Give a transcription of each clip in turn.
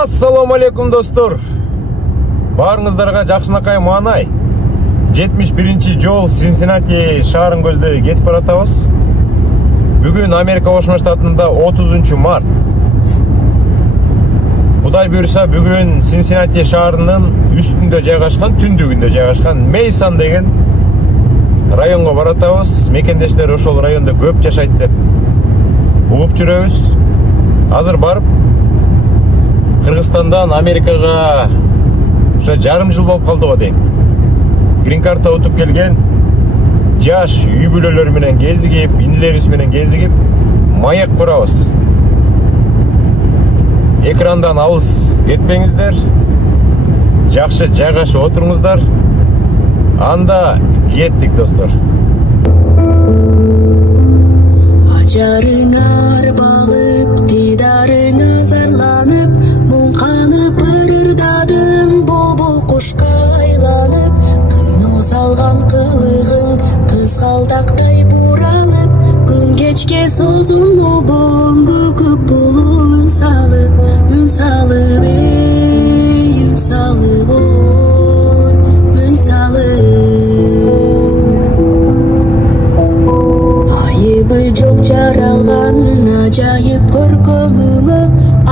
Assalamu алейкум достор. Барыңыздарга жакшынакай маанай. 71-жол Синсинати шаарын көздөй кетип баратабыз. Бүгүн Америка Кошмо Штатында 30 март. Кудай буйрса бүгүн Синсинати шаарынын үстүндө жайгашкан, түндүгүндө жайгашкан Мейсон деген районго баратабыз. Мекендештер ошол райондо көп жашайт деп угуп жүрөбүз. Азыр барып Кыргызстандан Америкага ушу жарым жыл болуп калды го дейм. Грин карта утуп келген жаш үй бүлөлөр менен кезигип, инилерибиз менен кезигип, маек курабыз. Экрандан алыс кетпеңиздер. Жакшы жайгашып отуруңуздар. Анда кеттик достор. Ажарыңар балып, дидарыңа зарланып, муңканып ырырдадым, бол кушка айланып, кыйноо салган кылыгың кызгалдактай буралып, күн кечке созун обон көк болуп үн салып, ой, үн салып. Айыбы жок жаралган ажайып көркөмүңө,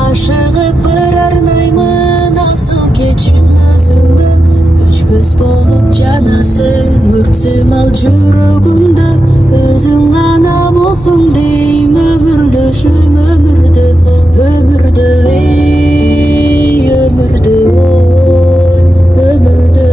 ашыгып бір арнаймын асыл кечим өзүңө. Өчпөс болуп жанасың, өртсымал жүрөгүмдө, өзүң гана болсуң дейм, өмүрлөшүм өмүрдө, өмүрдө, өмүрдө, өмүрдө.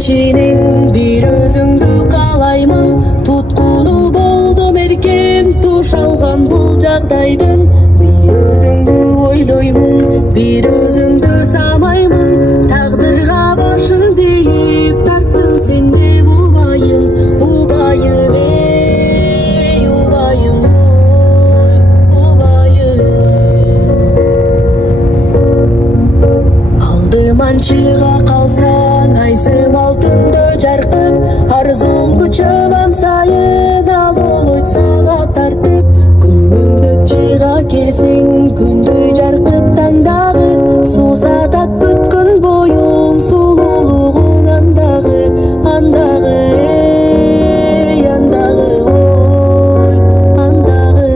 İçinin bir özüңdү kalаймын, туткуну болдум эркем, туш алган бул жагдайдын. Bir өзүңдү ойлоймун, bir өзүңдү самаймын, тагдырга башым дейип тарттым сен деп убайым, убайым, убайым, убайым. Алдыман чыга калсаң, айсым алтүндө жаркып, арзуум күчөбөн сайын ал олойт сага тартып. Күнүңдөп чыга келсең, күндөй жаркып таңдагы, суусатат бүткөн боюң, сулуулугуң андагы, андагы, андагы, ой, андагы.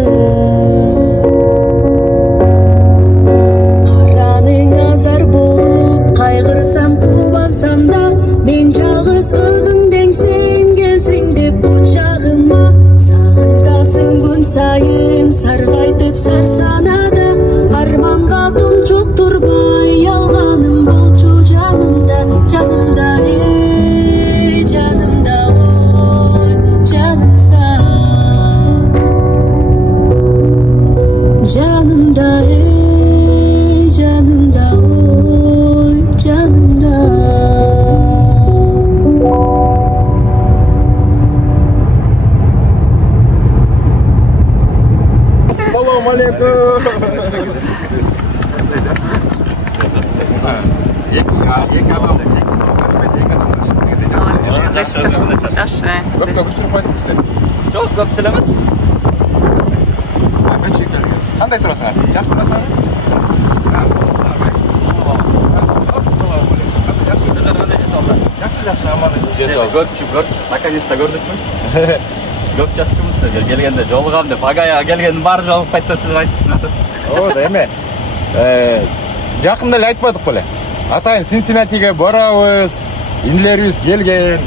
Караның азар болуп, кайгырсам, кубансам да, мен жалгыз өзүңденсең, келсең деп бучагыма. Сагынтасың күн сайын, саргайтып сарсанада, арманга тунчук турбай, алганым болчу жанымда, жанымда, жанымда, ой, жанымда, жанымда, жанымда, ой, жанымда. Assalamu alaikum. Çok көп тілеміз. Қандай тұрасың? Жақсы тұрасың? Жақсы, аман. Наконец-то көрдік мі? Көп жақсы жұмыс істеп, келгенде жолығам деп, агая келгенде бар жолығып қайттап сізіп айтысың. О, да еме. Жақында эле айтпадық беле. Атайын Синсинатиге барабыз, инилерибиз келген.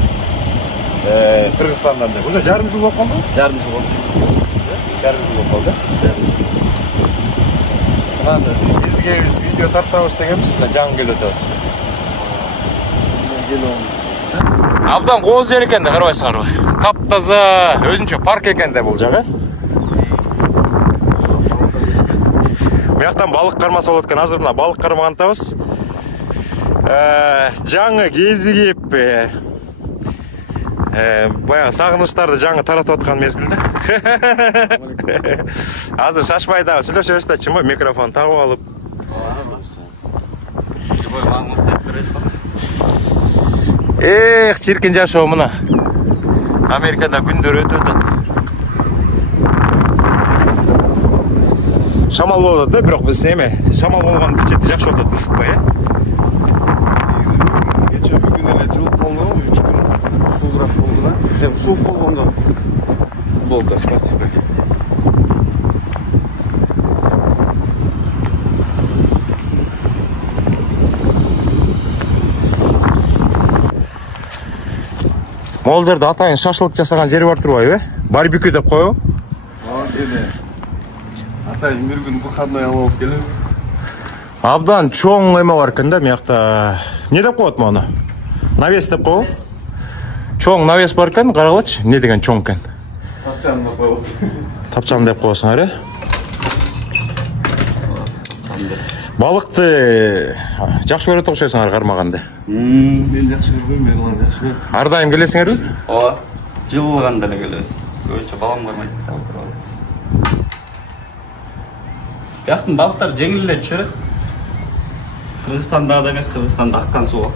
Кыргызстандан деп. Уже жарым жыл болуп калды? Жарым жыл болуп. Жарым жыл болуп калды. Мына бизге биз видео тартабыз дегенбиз, мына жаңы келип атабыз. Абдан кооз жер экен да, карабайсыңарбы? Таптаза, өзүнчө парк экен да бул жагы. Мыяктан балык кармаса болот экен. Азыр мына балык кармагандабыз. Жаңы кезигип, баягы сагынычтарды жаңы таратып аткан мезгилде. Азыр шашпай дагы сүйлөшөбүз да, чынбы микрофон тагып алып. чиркин жашоо мына. Америкада күндөр өтүп атат. Шамал болот да, бирок биз эме, шамал болгон бир чети жакшы болот, ысытпай, Кече бүгүн эле жылып калды, 3 күн суугураак болду да. Эми суук болгондо болду, спасибо. Могул жерде атайын шашлык жасаган жери бар турбайбы? Барбекю деп коебу? Деди. Атайын бир күн выходной алып келип. Абдан чоң эме бар экен да, мыякта. Не деп коет муну? Навес деп коебу? Чоң навес бар экен, карагылачы. Не деген чоң экен? Тапчан деп коебуз. Тапчан деп коесуңар, э? Балыкты жакшы көрөт окшойсуңар кармаганды. Мен жакшы көрбөйм, Ерлан жакшы көрөт. Ар дайым келесиңерби? Ооба. Жылганда эле келебиз. Көбүнчө балам бармайт. Бияктын балыктар жеңил эле түшөт. Кыргызстанда да эмес, Кыргызстанда аккан суу.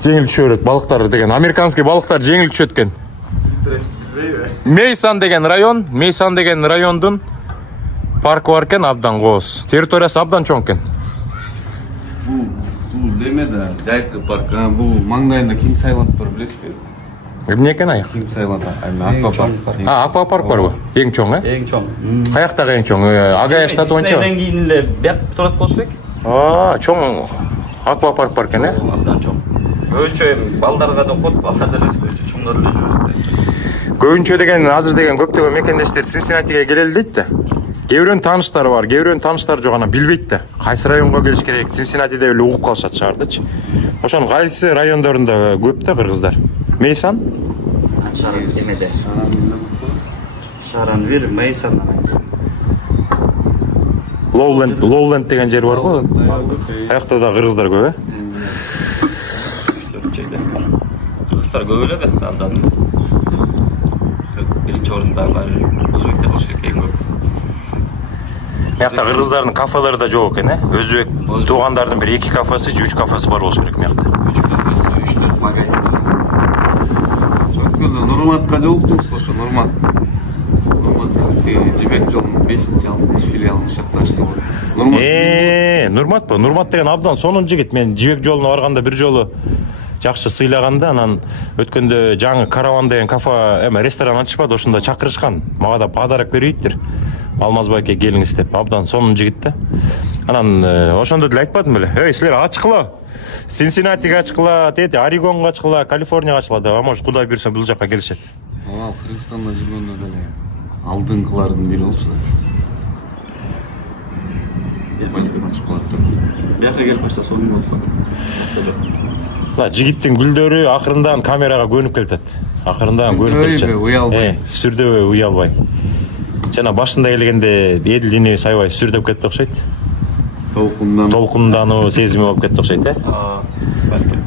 Жеңил түшөрөт балыктар деген. Американский балыктар жеңил түшөт экен. Мейсан деген райондун паркы бар экен, абдан кооз. Территориясы абдан чоң экен. Бул неме да, жайкы парк. Бул маңдайында Кинг Сайланд бар, билесизби? Эмне экен аяк? Кинг Сайланд, аквапарк. Аквапарк барбы? Эң чоң, э? Эң чоң. Каяктагы эң чоң? Агая штаты боюнча. Диснейден кийин эле бияк турат болуш керек. Чоң аквапарк бар экен, э? Абдан чоң. Көбүнчө балдарга да кот, балдар эле көбүнчө чоңдор эле жүрөт. Көбүнчө деген азыр деген көптөгөн мекендештер Синсинатиге келели дейт да. Кээ бирөөнүн тааныштары бар, кээ бирөөнүн тааныштары жок, анан билбейт да. Кайсы районго келиш керек, Синсинатиде эле угуп калышат шаардычы. Ошонун кайсы райондорунда көп да кыргыздар. Мейсан? Шаран эмеде. Шаран бир, Мейсан. Lowland деген жер бар го. Аякта да кыргыздар көп, э? Кыргыздар көп эле бет, абдан. Биринчи орунда бар. Өзбектер болуш керек эң көп. Мыякта кыргыздардын кафелери да жок экен, э? Өзбек туугандардын бир 2 кафеси, 3 кафеси бар болуш керек мыякта. 3 кафеси, 3-4 магазин. Кызы Нурматка жолуктуңуз ошо, Нурмат. Жибек жолунун 5-6 филиалынын шакташысы болот. Нурматпы? Нурмат деген абдан сонун жигит. Мен Жибек жолуна барганда бир жолу жакшы сыйлаганда, анан өткөндө жаңы Караван деген кафе, ресторан ачышпады, ошондо чакырышкан. Мага да подарок бериптир. Алмазбайке келиңиз деп, абдан сонун жигит да. Анан ошондо деле айтпадым беле. Эй, силер ачкыла. Синсинатиге ачкыла, Орегонго ачкыла, Калифорнияга ачкыла деп, может Кудай буйрса бул жакка келишет. Ооба, Кыргызстанда жүргөндө деле алдыңкылардын бири болчу да. Балкон ачып калат деп. Бияка келип калса сонун болуп калат. Жигиттин гүлдөрү акырындан камерага көнүп келатат. Акырындан көнүп келишет. Сүрдөбөй, уялбай. Жана башында келгенде Эдил денебиз аябай сүрдөп кетти окшойт. Толкундануу сезими болуп кетти окшойт, э? Балким.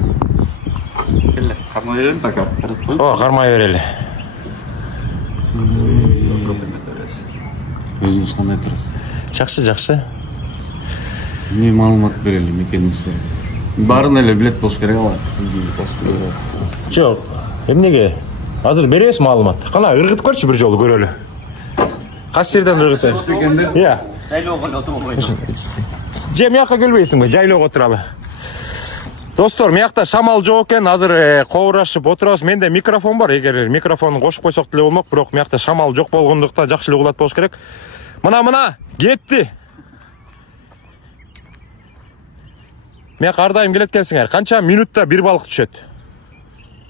Келе, кармай берели пока. Кармай берели. Өзүңүз кандай турасыз? Жакшы. Эмне маалымат берели мекендештер? Баарын эле билет болуш керек ала. Жок. Эмнеге? Азыр беребиз маалымат. Кана ыргытып көрчү бир жолу көрөлү. Кайсы жерден ыргытып? Иә. Жайлоого отуруп койду. Же мыякка келбейсиңби? Жайлоого отуралы. Достор, мыякта шамал жок экен. Азыр коурашып отурабыз. Менде микрофон бар. Эгер микрофонду кошуп койсок деле болмок, бирок мыякта шамал жок болгондуктан жакшы эле угулат болуш керек. Мына кетти. Мыякка ар дайым келет экенсиңер. Канча минутта бир балык түшөт?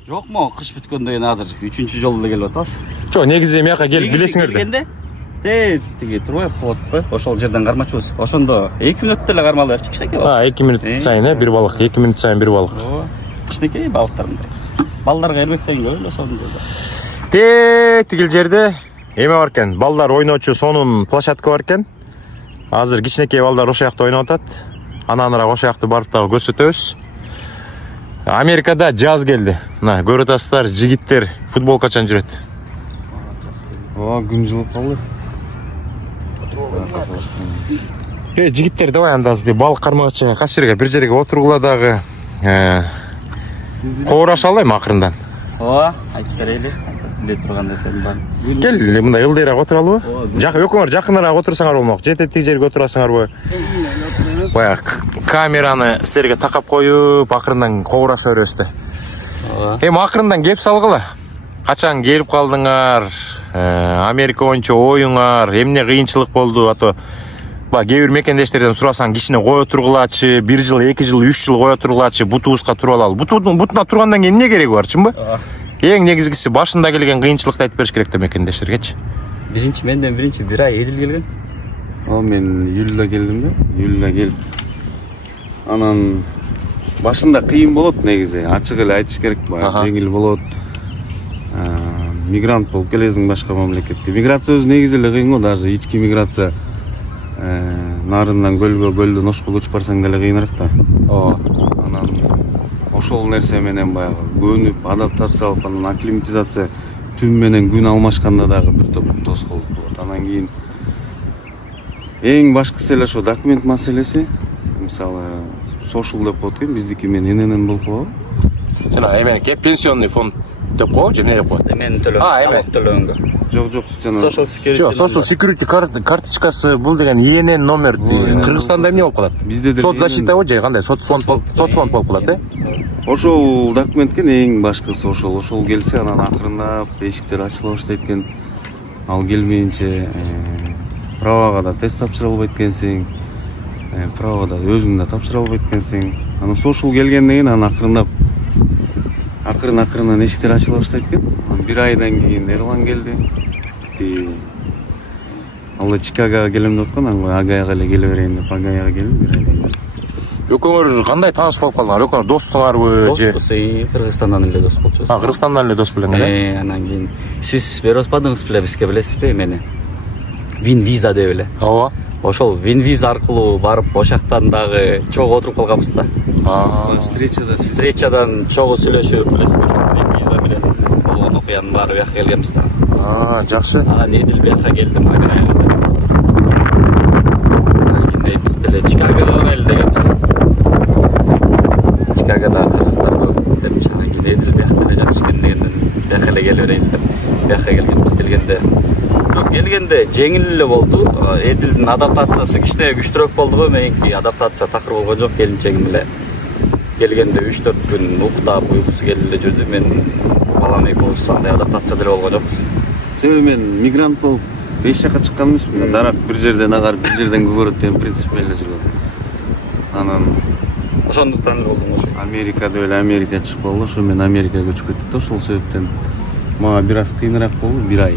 Жокму, кыш бүткөндөн кийин азыр 3-чү жолу келип атабыз. Жок, негизи мыякка келип билесиңер да. Тиги турбай болотпу? Ошол жерден кармачыбыз. Ошондо 2 минутта эле кармалар кичинекей балык. 2 минут сайын бир балык, 2 минут сайын бир балык. Кичинекей балыктар мындай. Балдарга эрмектен көп эле сонун жерде. Тигил жерде эме бар экен, балдар ойночу сонун площадка бар экен. Азыр кичинекей балдар ошол жакта ойноп атат. Ананыраак ошол жакты барып дагы көрсөтөбүз. Америкада жаз келди. Мына көрүп атасыздар, жигиттер футболкачан жүрөт. Күн жылып калды. Жигиттер давай анда балык кармагычы кайсы жерге бир жерге отургула дагы. Кобураша алайм акырындан. Ооба, айтып берели. Inde турганда сен бар. Кел, мындай ылдыйраак отуралыбы? Экөөңөр жакыныраак отурсаңар болмок. Жететтик жерге отурасыңарбы? Баягы камераны силерге такап коюп, акырындан кобураша бересиз. Эми акырындан кеп салгыла. Качан келип калдыңар? Америка боюнча оюңар, эмне кыйынчылык болду? Ато кээ бир мекендештерден сурасаң, кичине кое тургулачы, 1 жыл, 2 жыл, 3 жыл кое тургулачы, бутубузга туруп алалы. Бутуна тургандан кийин эмне кереги бар, чынбы? Эң негизгиси башында келген кыйынчылыкты айтып бериш керек да мекендештергечи. Менден биринчи 1 ай Эдил келген. Мен июлда келдим да, июлда келип. Анан башында кыйын болот негизи, ачык эле айтыш керек, жеңил болот. Мигрант болуп келесиң башка мамлекетке. Миграция өзү негизи эле кыйын го, даже ички миграция. Нарындан көлгө, көлдөн ошко көчүп барсаң деле кыйыныраак да. Анан ошол нерсе менен баягы көнүп, адаптациялык, анан акклиматизация түн менен күн алмашканда дагы бир топ тоскоолдук болот. Анан кийин эң башкысы эле ошо документ маселеси. Мисалы, social деп коет экен, биздики менен ННН болуп калабы. Жана эменики пенсионный фонд деп коебу, же эмне деп коет? Мен төлөнгө. Жок, жана Social security. Social security карточкасы бул деген ИНН номер. Кыргызстанда эмне болуп калат? Соцзащита же кандай? Соцфонд болуп калат, Ошол документке эң башкысы ошол келсе, анан акырындап эшиктер ачыла баштайт экен. Ал келмейинче правага да тест тапшыра албайт экенсиң. Правага да өзүң да тапшыра албайт экенсиң. Анан ошол келгенден кийин анан акырын эшиктер ачыла баштайт экен. 1 айдан кийин Эрлан келди. Ал Чикагого келем деп аткан, анан Агаяга эле келе берейин деп Агаяга келип 1 айдан кийин. Экөөңөр кандай тааныш болуп калдыңар? Экөөңөр достуңарбы же? Кыргызстандан эле дос болчубуз. Кыргызстандан эле дос белең эле. Анан кийин сиз берип атпадыңыз беле бизге, билесизби эмени? Вин виза деп эле. Ооба. Ошол вин виза аркылуу барып ошактан дагы чогуу отуруп калганбыз да. Встречадан чогуу сүйлөшүп, билесизби, ошол вин виза менен болгон окуянын баары бияка келгенбиз да. Жакшы. Анан Эдил бияка келдим, Агаяга. Кийин биз деле Чикагого барайлы дегенбиз. Чикагода Кыргызстан көп деп чана кийин Эдил бияка деле жакшы экен дегенден бияка эле келе берейин деп бияка келгенбиз. Келгенде жеңил эле болду. Эдилдин адаптациясы кичине күчтүрөөк болду го, меники адаптация такыр болгон жок. Келинчегим эле келгенде 3-4 күн уктап, уйкусу келип эле жүрдү. Мен балам экөөбүз андай адаптация деле болгон жокпуз. Себеби мен мигрант болуп эч жака чыккан эмесмин. Дарак бир жерден агарып, бир жерден көгөрөт деген принцип менен эле жүргөм. Анан ошондуктан эле болдум ошо. Америка деп эле Америка чыгып калды. Ошо мен Америкага көчүп кеттим да, ошол себептен мага бир аз кыйыныраак болду, 1 ай.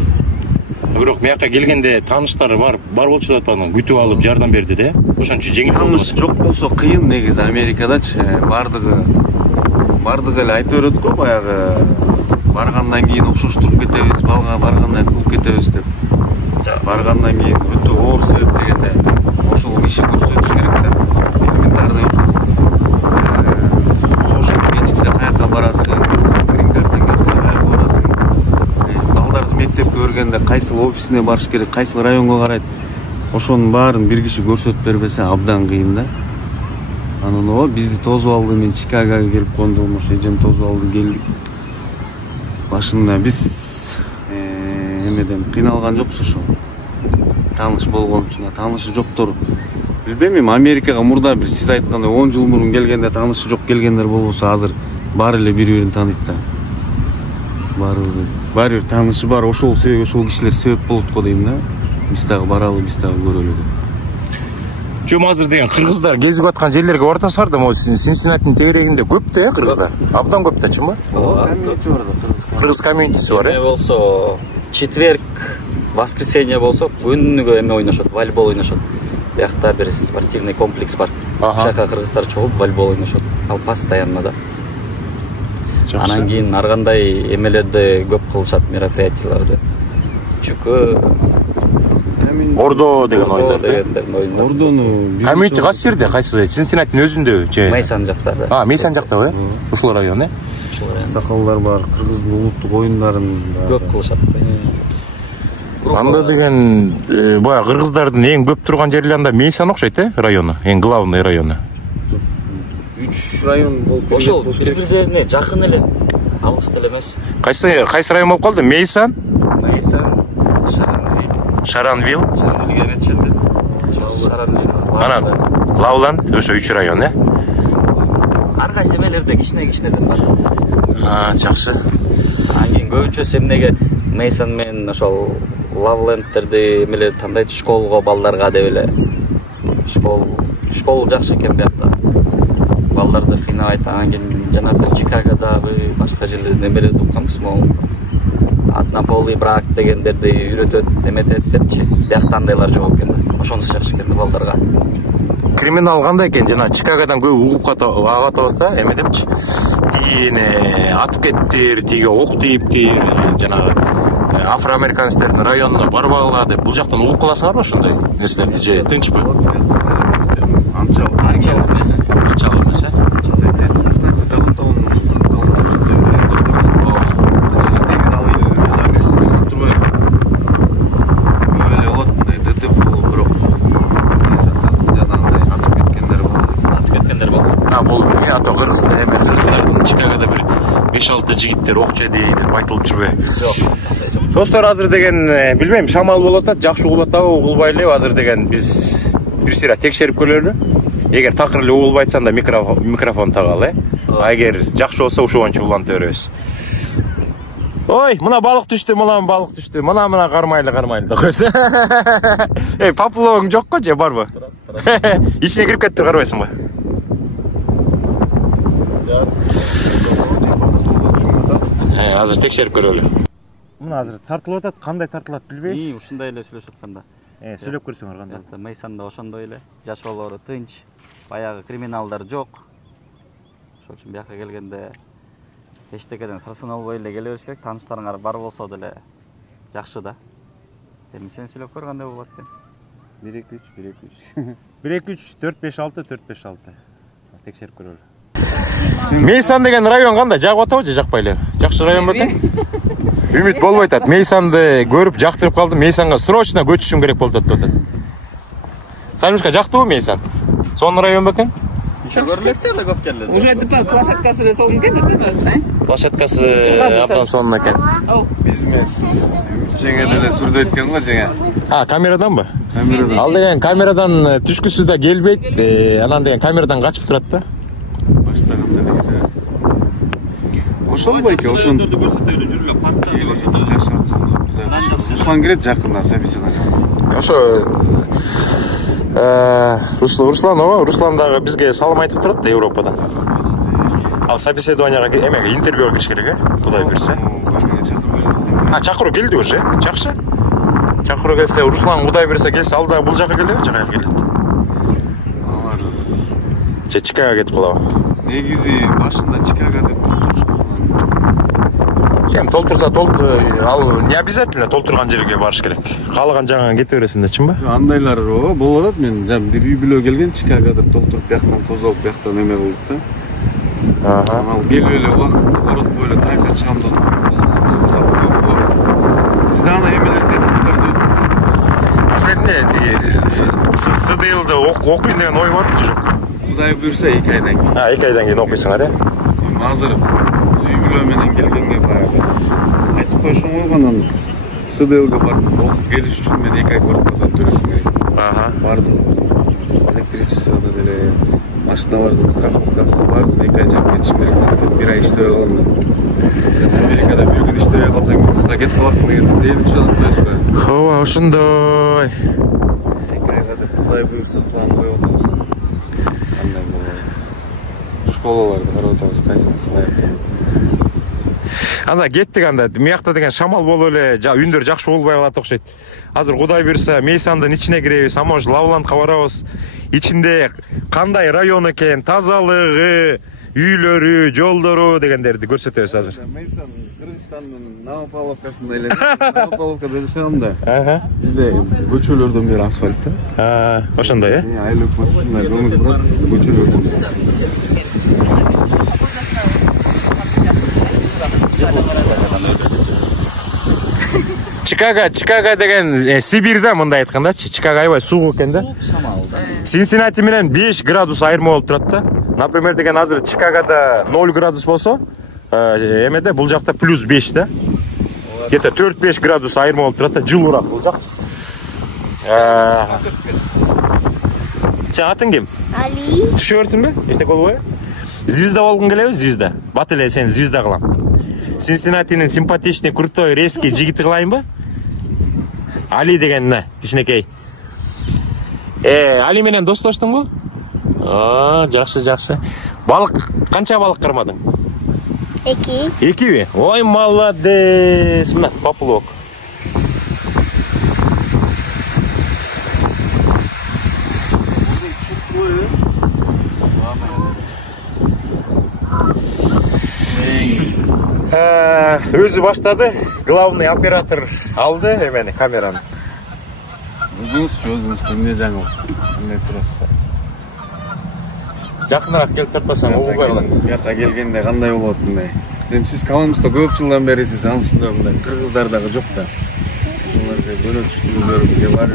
Бирок мияка келгенде тааныштары бар болчу деп атпадыңбы? Күтүп алып жардам берди да. Ошончо жеңил болду. Тааныш жок болсо кыйын негизи Америкадачы. Бардыгы эле айтып берет го, баягы баргандан кийин окшоштуруп кетебиз, баргандан кылып кетебиз деп. Баргандан кийин өтө оор себеп дегенде ошол киши көрсөтүш керек да. Элементарный social кечиксе каяка барасың, green card'дан кечиксе каяка барасың. Балдарды мектепке бергенде кайсыл офисине барыш керек, кайсыл районго карайт. Ошонун баарын бир киши көрсөтүп бербесе абдан кыйын да. Анан бизди тосуп алды, мен Чикагого келип кондум, ошо эжем тосуп алды, келдик. Башында биз эмеден кыйналган жокпуз ошо. Тааныш болгон үчүн, таанышы жоктор. Билбейм, Америкага мурда бир сиз айткандай 10 жыл мурун келгенде таанышы жок келгендер болбосо, азыр баары эле бири-бирин тааныйт да. Баары бир таанышы бар, ошол кишилер себеп болот го дейм да. Биз дагы баралы, биз дагы көрөлү деп. Жом азыр деген кыргыздар кезип аткан жерлерге бартасыңар да, Синсинатинин тегерегинде көп да, кыргыздар. Абдан көп да, чынбы? Комьюнити бар да, кыргыз комьюнитиси бар, болсо, четверг, воскресенье болсо, күнүгө эме ойношот, волейбол ойношот. Биякта бир спортивный комплекс бар. Ошака кыргыздар чогуп волейбол ойношот. Ал постоянно да. Анан кийин ар кандай эмелерди көп кылышат, мероприятияларды. Чүкө Ордо деген ойндар. Ордону комьюнити кайсы жерде? Кайсы? Синсинатинин өзүндө же? Мейсан жактарда. Мейсан жактабы? Ушул район, Сакалдар бар, кыргыздын улуттук оюндарын көп кылышат. Анда деген баягы кыргыздардын эң көп турган жери анда Мейсан окшойт, району, эң главный району. 3 район болуп ошол бири-бирлерине жакын эле, алыс деле эмес. Кайсы район болуп калды? Мейсан, Шаранвилл. Шаранвилл Шаранвилл. Анан Лавланд, ошо 3 район, Ар кайсы эмелерде кичине-кичинеден бар. Жакшы. Анан көбүнчөсү эмнеге Мейсан менен ошол Лавлендтерди эмелер тандайт, школго балдарга деп эле. Школ жакшы экен биякта. Балдарды кыйнабайт. Анан кийин жанагы Чикагодагы башка жерлерде эмелерди укканбыз, могу однополый брак дегендерди үйрөтөт, эметет депчи. Биякта андайлар жок экен. Ошонусу жакшы экен балдарга. Криминал кандай экен? Жана Чикагодон көп угуп агатабыз да, эме депчи. Тигине атып кеттир, тиги ок тийиптир, жанагы афроамериканецтердин районуна барбагыла деп. Бул жактан угуп каласыңарбы ошондой нерселерди? Же тынчпы? Анча эмес. Анча эмес, Кыргыздардын Чикагодо бир 5-6 жигиттер ок жеди деп айтылып жүрбөйбү? Жок. Достор, азыр деген билбейм, шамал болуп атат, жакшы угулуп атабы, угулбай эле азыр деген биз бир сыйра текшерип көрөлү. Эгер такыр эле угулуп айтсаң да микрофон тагалы, эгер жакшы болсо ушул боюнча улантып беребиз. Ой, мына балык түштү, балык түштү. Мына кармайлы да койсо. Поплавоң жокко же барбы? Ичине кирип кетти, карабайсыңбы? Азыр текшерип көрөлү. Мына азыр тартылып атат, кандай тартылат билбейбиз. Ушундай эле сүйлөшүп атканда. Сөйлөп көрсөңөр кандай? Мейсанда ошондой эле, жашоолору тынч, баягы криминалдар жок. Ошол үчүн бияка келгенде эчтекеден сырсын албай эле келе бериш керек. Тааныштарыңар бар болсо деле жакшы да. Эми сен сүйлөп көр кандай болот экен? 1-2-3 4-5-6 4-5-6. Текшерип көрөлү. Мейсан деген район кандай? Жагып атабы же жакпай эле? Жакшы район бекен? Үмүт болбой атат. Мейсанды көрүп жактырып калдым. Мейсанга срочно көчүшүм керек болуп атат. Санюшка, жактыбы Мейсан? Сонун район бекен? Көрүлөксө да көп жерлерде. Уже площадкасы эле сонун экен, да? Площадкасы абдан сонун экен. Биз эмес. Жеңе деле сүрдөйт экен го, жеңе. Камераданбы? Камерадан. Ал деген камерадан түшкүсү да келбейт. Анан деген камерадан качып турат да. Баштаганда эле. Ошол байке, ошон көрсөтөлү жүрүп паркта жашап. Руслан келет жакында собеседование. Ошо Руслан дагы бизге салым айтып турат да Европадан. Ал собеседованияга эмеге интервьюга кириш керек, Кудай буйрса. Чакыруу келди уже, жакшы. Чакыруу келсе, Руслан Кудай буйрса келсе, ал дагы бул жака келеби, жака келет. Алар Же Чикагого кетип калабы? негизи башында Чикаго деп Кем толтурса ал не обязательно толтурган жерге барыш керек. Каалаган жагыңа кете бересиң да, чынбы? андайлар болуп атат. Мен бир үй бүлө келген Чикаго деп толтуруп, бияктан тозолуп, бияктан эме кылдык да. Ал келип эле убакыт коротпой эле тайка чыгам деп биз дагы эмелерди этаптарды СДЛ'ды окуйм деген ой барбы же жок? Кудай буйрса 2 айдан кийин. 2 айдан кийин окуйсуңар, Азыр үй бүлө менен келгенге баягы айтып коюшуң го, анан СДЛга барып окуп келиш үчүн мен 2 ай квартплата төлөшүм керек. Бардым. Электричествода деле, машиналардын страховкасы бар, 2 ай жаап кетишим керек. 1 ай иштебей калдым. Америкада бир күн иштебей калсаң, Русга кетип каласың деген дээбичи атпайсызбы? Ооба, ошондой. 2 айга деп Кудай буйрса план коюп атабыз. Кандай болот? Школаларды карап атабыз, кайсыны сылайык. Анда кеттик, анда биякта деген шамал болуп эле үндөр жакшы болбой калат окшойт. Азыр Кудай буйрса Мейсандын ичине киребиз, может Лавландка барабыз. Ичинде кандай район экен, тазалыгы, үйлөрү, жолдору дегендерди көрсөтөбүз азыр. Мейсан Кыргызстандын Новополовкасында эле. Новополовкада жашагам да. Бизде көчөлөрдөн бери асфальт да. Ошондой, айлык машина көмүр турат, көчөлөрдөн. Чикаго деген Сибирьде мындай айткандачы. Чикаго аябай суук экен да. Синсинати менен 5 градус айырма болуп турат да. Например, деген азыр Чикагода 0 градус болсо, эмеде бул жакта плюс 5 да. Где-то 4-5 градус айырма болуп турат да, жылуураак бул жак. Сен атың ким? Али. Түшө берсиңби? Эчтеке болбойбу? Звезда болгоң келеби? Звезда. Бат эле сени звезда кылам. Синсинатинин симпатичный, крутой, резкий жигити кылайынбы? Али деген мына кичинекей. Али менен достоштуңбу? Жакшы, жакшы. Балык, канча балык кырмадың? 2. 2би? Ой, молодец. Мына поплавок. Өзү баштады. Главный оператор алды эмени, камераны. Өзүңүз эмне жаңыл? Эмне турасыздар? Жакыныраак келип тартпасаң угубай калат. Жакка келгенде кандай болот мындай? Дем сиз Колумбуста көп жылдан бери сиз анысында мындай кыргыздар дагы жок да. Булар бөлө түштүрүлөр бар.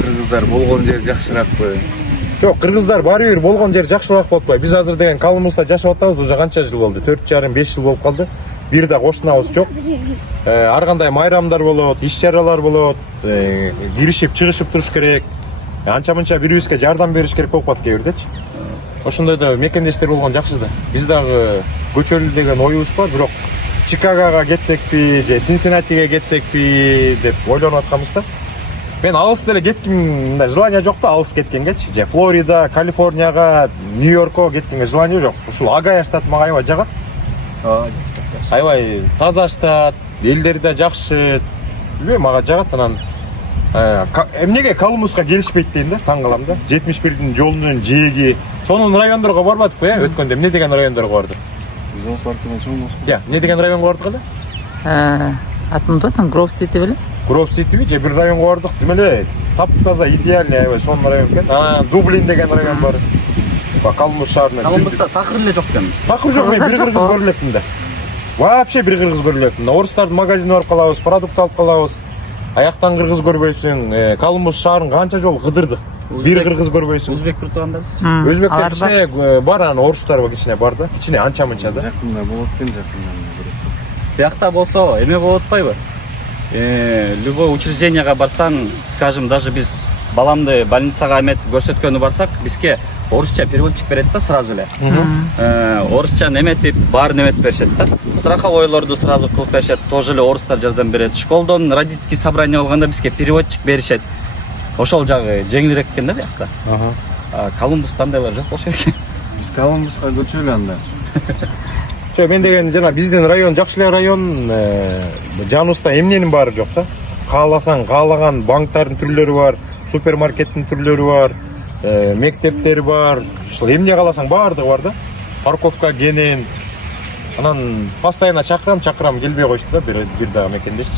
Кыргыздар болгон жер жакшыраакпы? Жок, кыргыздар баары бир болгон жер жакшыраак болуп атпайбы. Биз азыр деген Колумбуста жашап атабыз, уже канча жыл болду? 4,5-5 жыл болуп калды. Бир да кошунабыз жок. Ар кандай майрамдар болот, иш-чаралар болот, киришип, чыгышып туруш керек. Анча-мынча бирибизге жардам бериш керек болуп калат кээ бирдечи. Ошондой да мекендештер болгон жакшы да. Биз дагы көчөлү деген оюбуз бар, бирок Чикагога кетсекпи, же Синсинатиге кетсекпи деп ойлонуп атканбыз да. Мен алыс деле кетким, мындай желание жок да, алыс кеткенгечи. Же Флорида, Калифорнияга, Нью-Йоркко кеткенге желание жок. Ушул Огайо штат мага аябай жагат. Аябай таза штат, элдери да жакшы. Билбейм, мага жагат. Анан эмнеге Колумбуска келишпейт дейм да, таң калам да. 71-дин жолунун жээги. Сонун райондорго барбадыкпы, өткөндө эмне деген райондорго бардык? Жол паркына чоңмоску. Эмне деген районго бардык эле? Атын атам Гров Сити беле? Гров Ситиби же бир районго бардык. Демеле, таптаза идеальный аябай сонун район экен. Дублин деген район бар. Колумбус шаарында. Колумбуста такыр эле жок экен. Такыр жок, мен бир кыргыз көрүп электим да. Вообще бир кыргыз көрүп электим. Орустардын магазинине барып калабыз, продукт алып калабыз. Аяктан кыргыз көрбөйсүң. Колумбус шаарын канча жолу кыдырдык. Бир кыргыз көрбөйсүң. Өзбек турганда Өзбектер кичине бар, анан орустар кичине бар да. Кичине анча-мынча да. Жакында болот экен, жакында. Биякта болсо эме болуп атпайбы? Любой учрежденияга барсаң, скажем, даже биз баламды больницага эмет көрсөткөнү барсак, бизге орусча переводчик берет да сразу эле. Орусча эметип, баарын эметип беришет да. Страховойлорду сразу кылып беришет, тоже эле орустар жардам берет. Школдон родительский собрание болгондо бизге переводчик беришет. Ошол жагы жеңилирээк экен да биякта. Колумбуста андайлар жок болчу экен. Биз Колумбуска көчөлү анда. Мен деген жана биздин район жакшы эле район, жаныбызда эмненин баары жок да. Кааласаң каалаган банктардын түрлөрү бар, супермаркеттин түрлөрү бар, мектептер бар. Ушул эмне кааласаң баардыгы бар да. Парковка кенен. Анан постоянно чакырам келбей коюшту да, бир дагы мекендеш.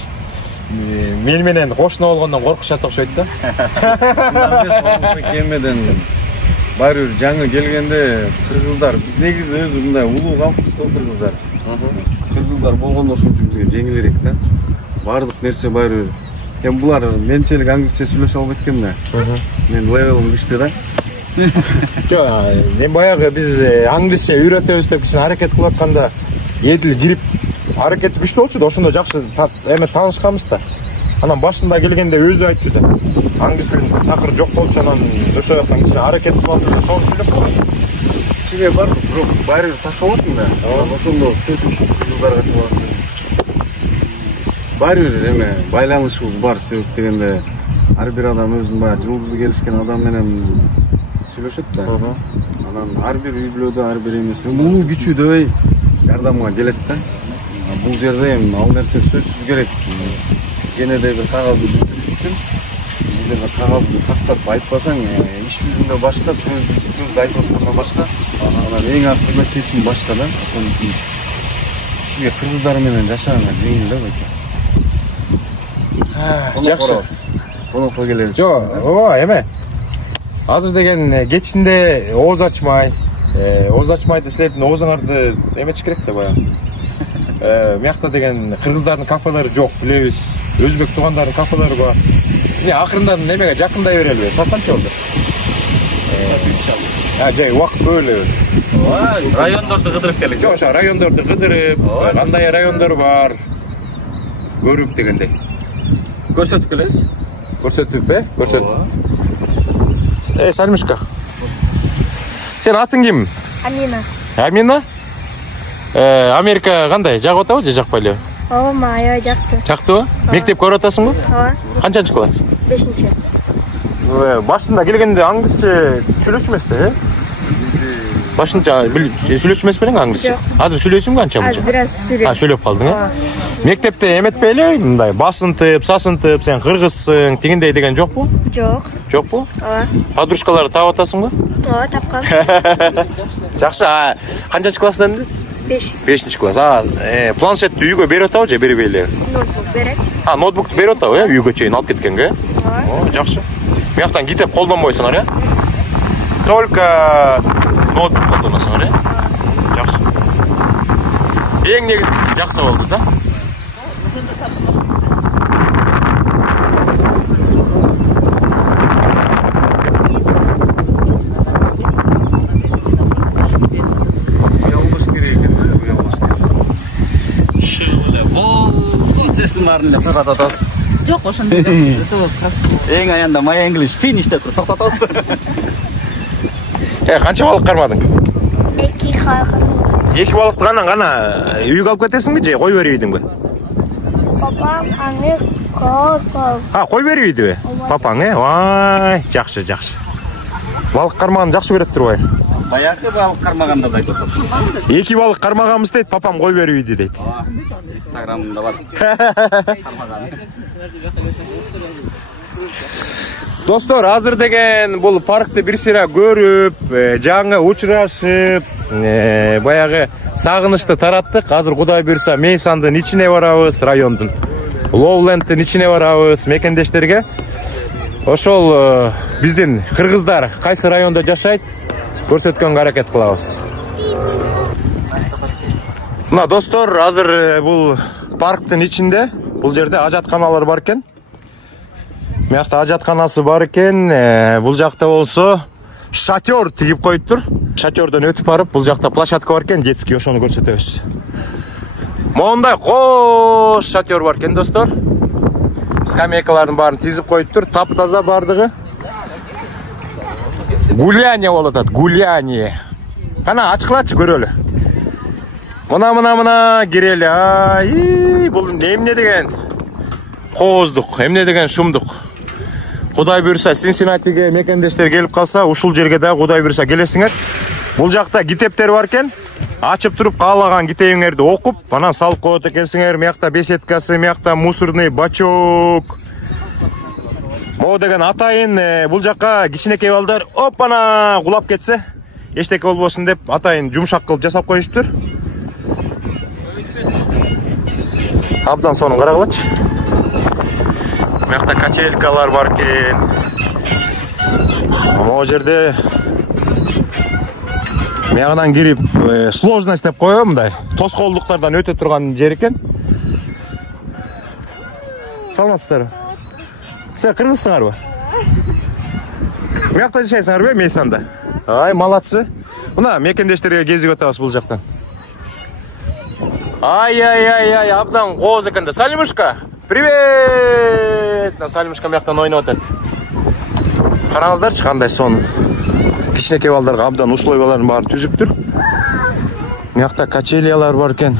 Мен менен кошуна болгондон коркушат окшойт да. Келмеден баары бир жаңы келгенде кыргыздар биз негизи өзү мындай улуу калкпыз го кыргыздар. Кыргыздар болгондо ушинтип бизге жеңилирээк да. Баардык нерсе баары бир. Эми булар менчелик англисче сүйлөшө албайт экен да. Мен левелим күчтүү да. Жок, мен баягы биз англисче үйрөтөбүз деп кичине аракет кылып атканда Едил кирип аракети күчтүү болчу да, ошондо жакшы эме таанышканбыз да. Анан башында келгенде өзү айтчу да. Англис тилин такыр жок болчу, анан өтө жактан кичине аракет кылып алып, сону сүйлөп койгон. Ичине бар, бирок баары бир такабатсың да. Ошондо сөзсүз кыргыздарга чыгасың. Баары бир эме байланышыбыз бар, себеп дегенде ар бир адам өзүнүн баягы жылдызы келишкен адам менен сүйлөшөт да. Анан ар бир үй бүлөдө ар бир эмес улуу күчүү дөбөй жардамга келет да. Бул жерде эми ал нерсе сөзсүз керек. Кенеде бир кагазды бүтүп, бир кагазды тактап айтпасаң, иш жүзүндө башка, сөз айтып атканда башка, анан эң акырында чечим башка да. Ошон үчүн бизге кыргыздар менен жашаганга жеңил да бөтө. Жакшы. Конокко келебиз. Жок, эме. Азыр деген кечинде ооз ачмай силердин оозуңарды эмечиш керек да баягы. Мыякта деген кыргыздардын кафелери жок, билебиз. Өзбек туугандардын кафелери бар. Акырында немеге жакындай берелби? Канча болду? Жай убакыт бөлөбүз. Райондорду кыдырып келик. Жок, ошо райондорду кыдырып, кандай райондор бар көрүп дегендей. Көрсөтүп келесиз? Көрсөтүп, көрсөт. Салимушка. Сен атың ким? Амина. Амина? Америка кандай? Жагып атабы же жакпай элеби? Ооба, аябай жакты. Жактыбы? Мектеп көрүп атасыңбы? Ооба. Канчанчы класс? 5-чи. Башында келгенде аңгызчы сүйлөчү эмес да, Башында сүйлөчү эмес белең аңгызчы? Азыр сүйлөйсүңбү канча мынча? Азыр бир аз сүйлөйм. Сүйлөп калдың, Мектепте эметпей эле, мындай басынтып, сасынтып, сен кыргызсың, тигиндей деген жокпу? Жок. Жокпу? Ооба. Подружкаларды таап атасыңбы? Ооба, тапкам. Жакшы, канчанчы класста эмди? 5. 5-чи класс. Планшетти үйгө берип атабы же бербей эле? Ноутбук берет. Ноутбукту берип атабы, үйгө чейин алып кеткенге? Ооба. Жакшы. Мияктан китеп колдонбойсуңар, Только ноутбук колдоносуңар, Жакшы. Эң негизгиси жакшы болду да. Жок, ошондой жакшы. Эң аянда my English finish деп туруп токтотосуң. Канча балык кармадың? 2 калган. 2 балыкты гана үйгө алып кетесиңби же кой бербейдиңби? Папам аны кол. Кой бербейдиби? Папаң, Вай, жакшы. Балык кармаган жакшы көрөт турбайбы? Баягы балык кармаганда да айтып атасың. 2 балык кармаганбыз дейт, папам кой бербейди дейт. Инстаграмда бар. Достор, азыр деген бул паркты бир сыйра көрүп, жаңы учурашып, баягы сагынычты тараттык. Азыр Кудай буйрса Мейсандын ичине барабыз, райондун. Лоулендтин ичине барабыз мекендештерге. Ошол биздин кыргыздар кайсы районда жашайт, көрсөткөнгө аракет кылабыз. Мына достор, азыр бул парктын ичинде, бул жерде ажатканалар бар экен. Мыякта ажатканасы бар экен, бул жакта болсо шатер тигип коюптур. Шатердон өтүп барып, бул жакта площадка бар экен, детский, ошону көрсөтөбүз. Мондай кош шатер бар экен, достор. Скамейкалардын баарын тизип коюптур, таптаза бардыгы. Гуляние болуп атат, гуляние. Кана ачкылачы көрөлү. Мына кирели. Ай, бул эмне деген кооздук, эмне деген шумдук. Кудай буйрса Синсинатиге мекендештер келип калса, ушул жерге да Кудай буйрса келесиңер. Бул жакта китептер бар экен. Ачып туруп каалаган китебиңерди окуп, анан салып коет экенсиңер. Мыякта беседкасы, мыякта мусорный бачок. Могу деген атайын бул жакка кичинекей балдар оппана кулап кетсе, эчтеке болбосун деп атайын жумшак кылып жасап коюштур. Абдан сону карагылачы. Мыякта качелькалар бар экен. Могу жерде мыягынан кирип сложность деп коем, мындай тоскоолдуктардан өтө турган жер экен. Саламатсыздарбы? Силер кыргызсыңарбы? Мыякта жашайсыңарбы, Мейсанда? Ай, молодцы. Мына мекендештерге кезип атабыз бул жактан. Ай, абдан кооз экен да. Салимушка, привет! Салимушка мыяктан ойноп атат. Караңыздарчы кандай сонун. Кичинекей балдарга абдан условияларын баарын түзүптүр. Мыякта качелиялар бар экен.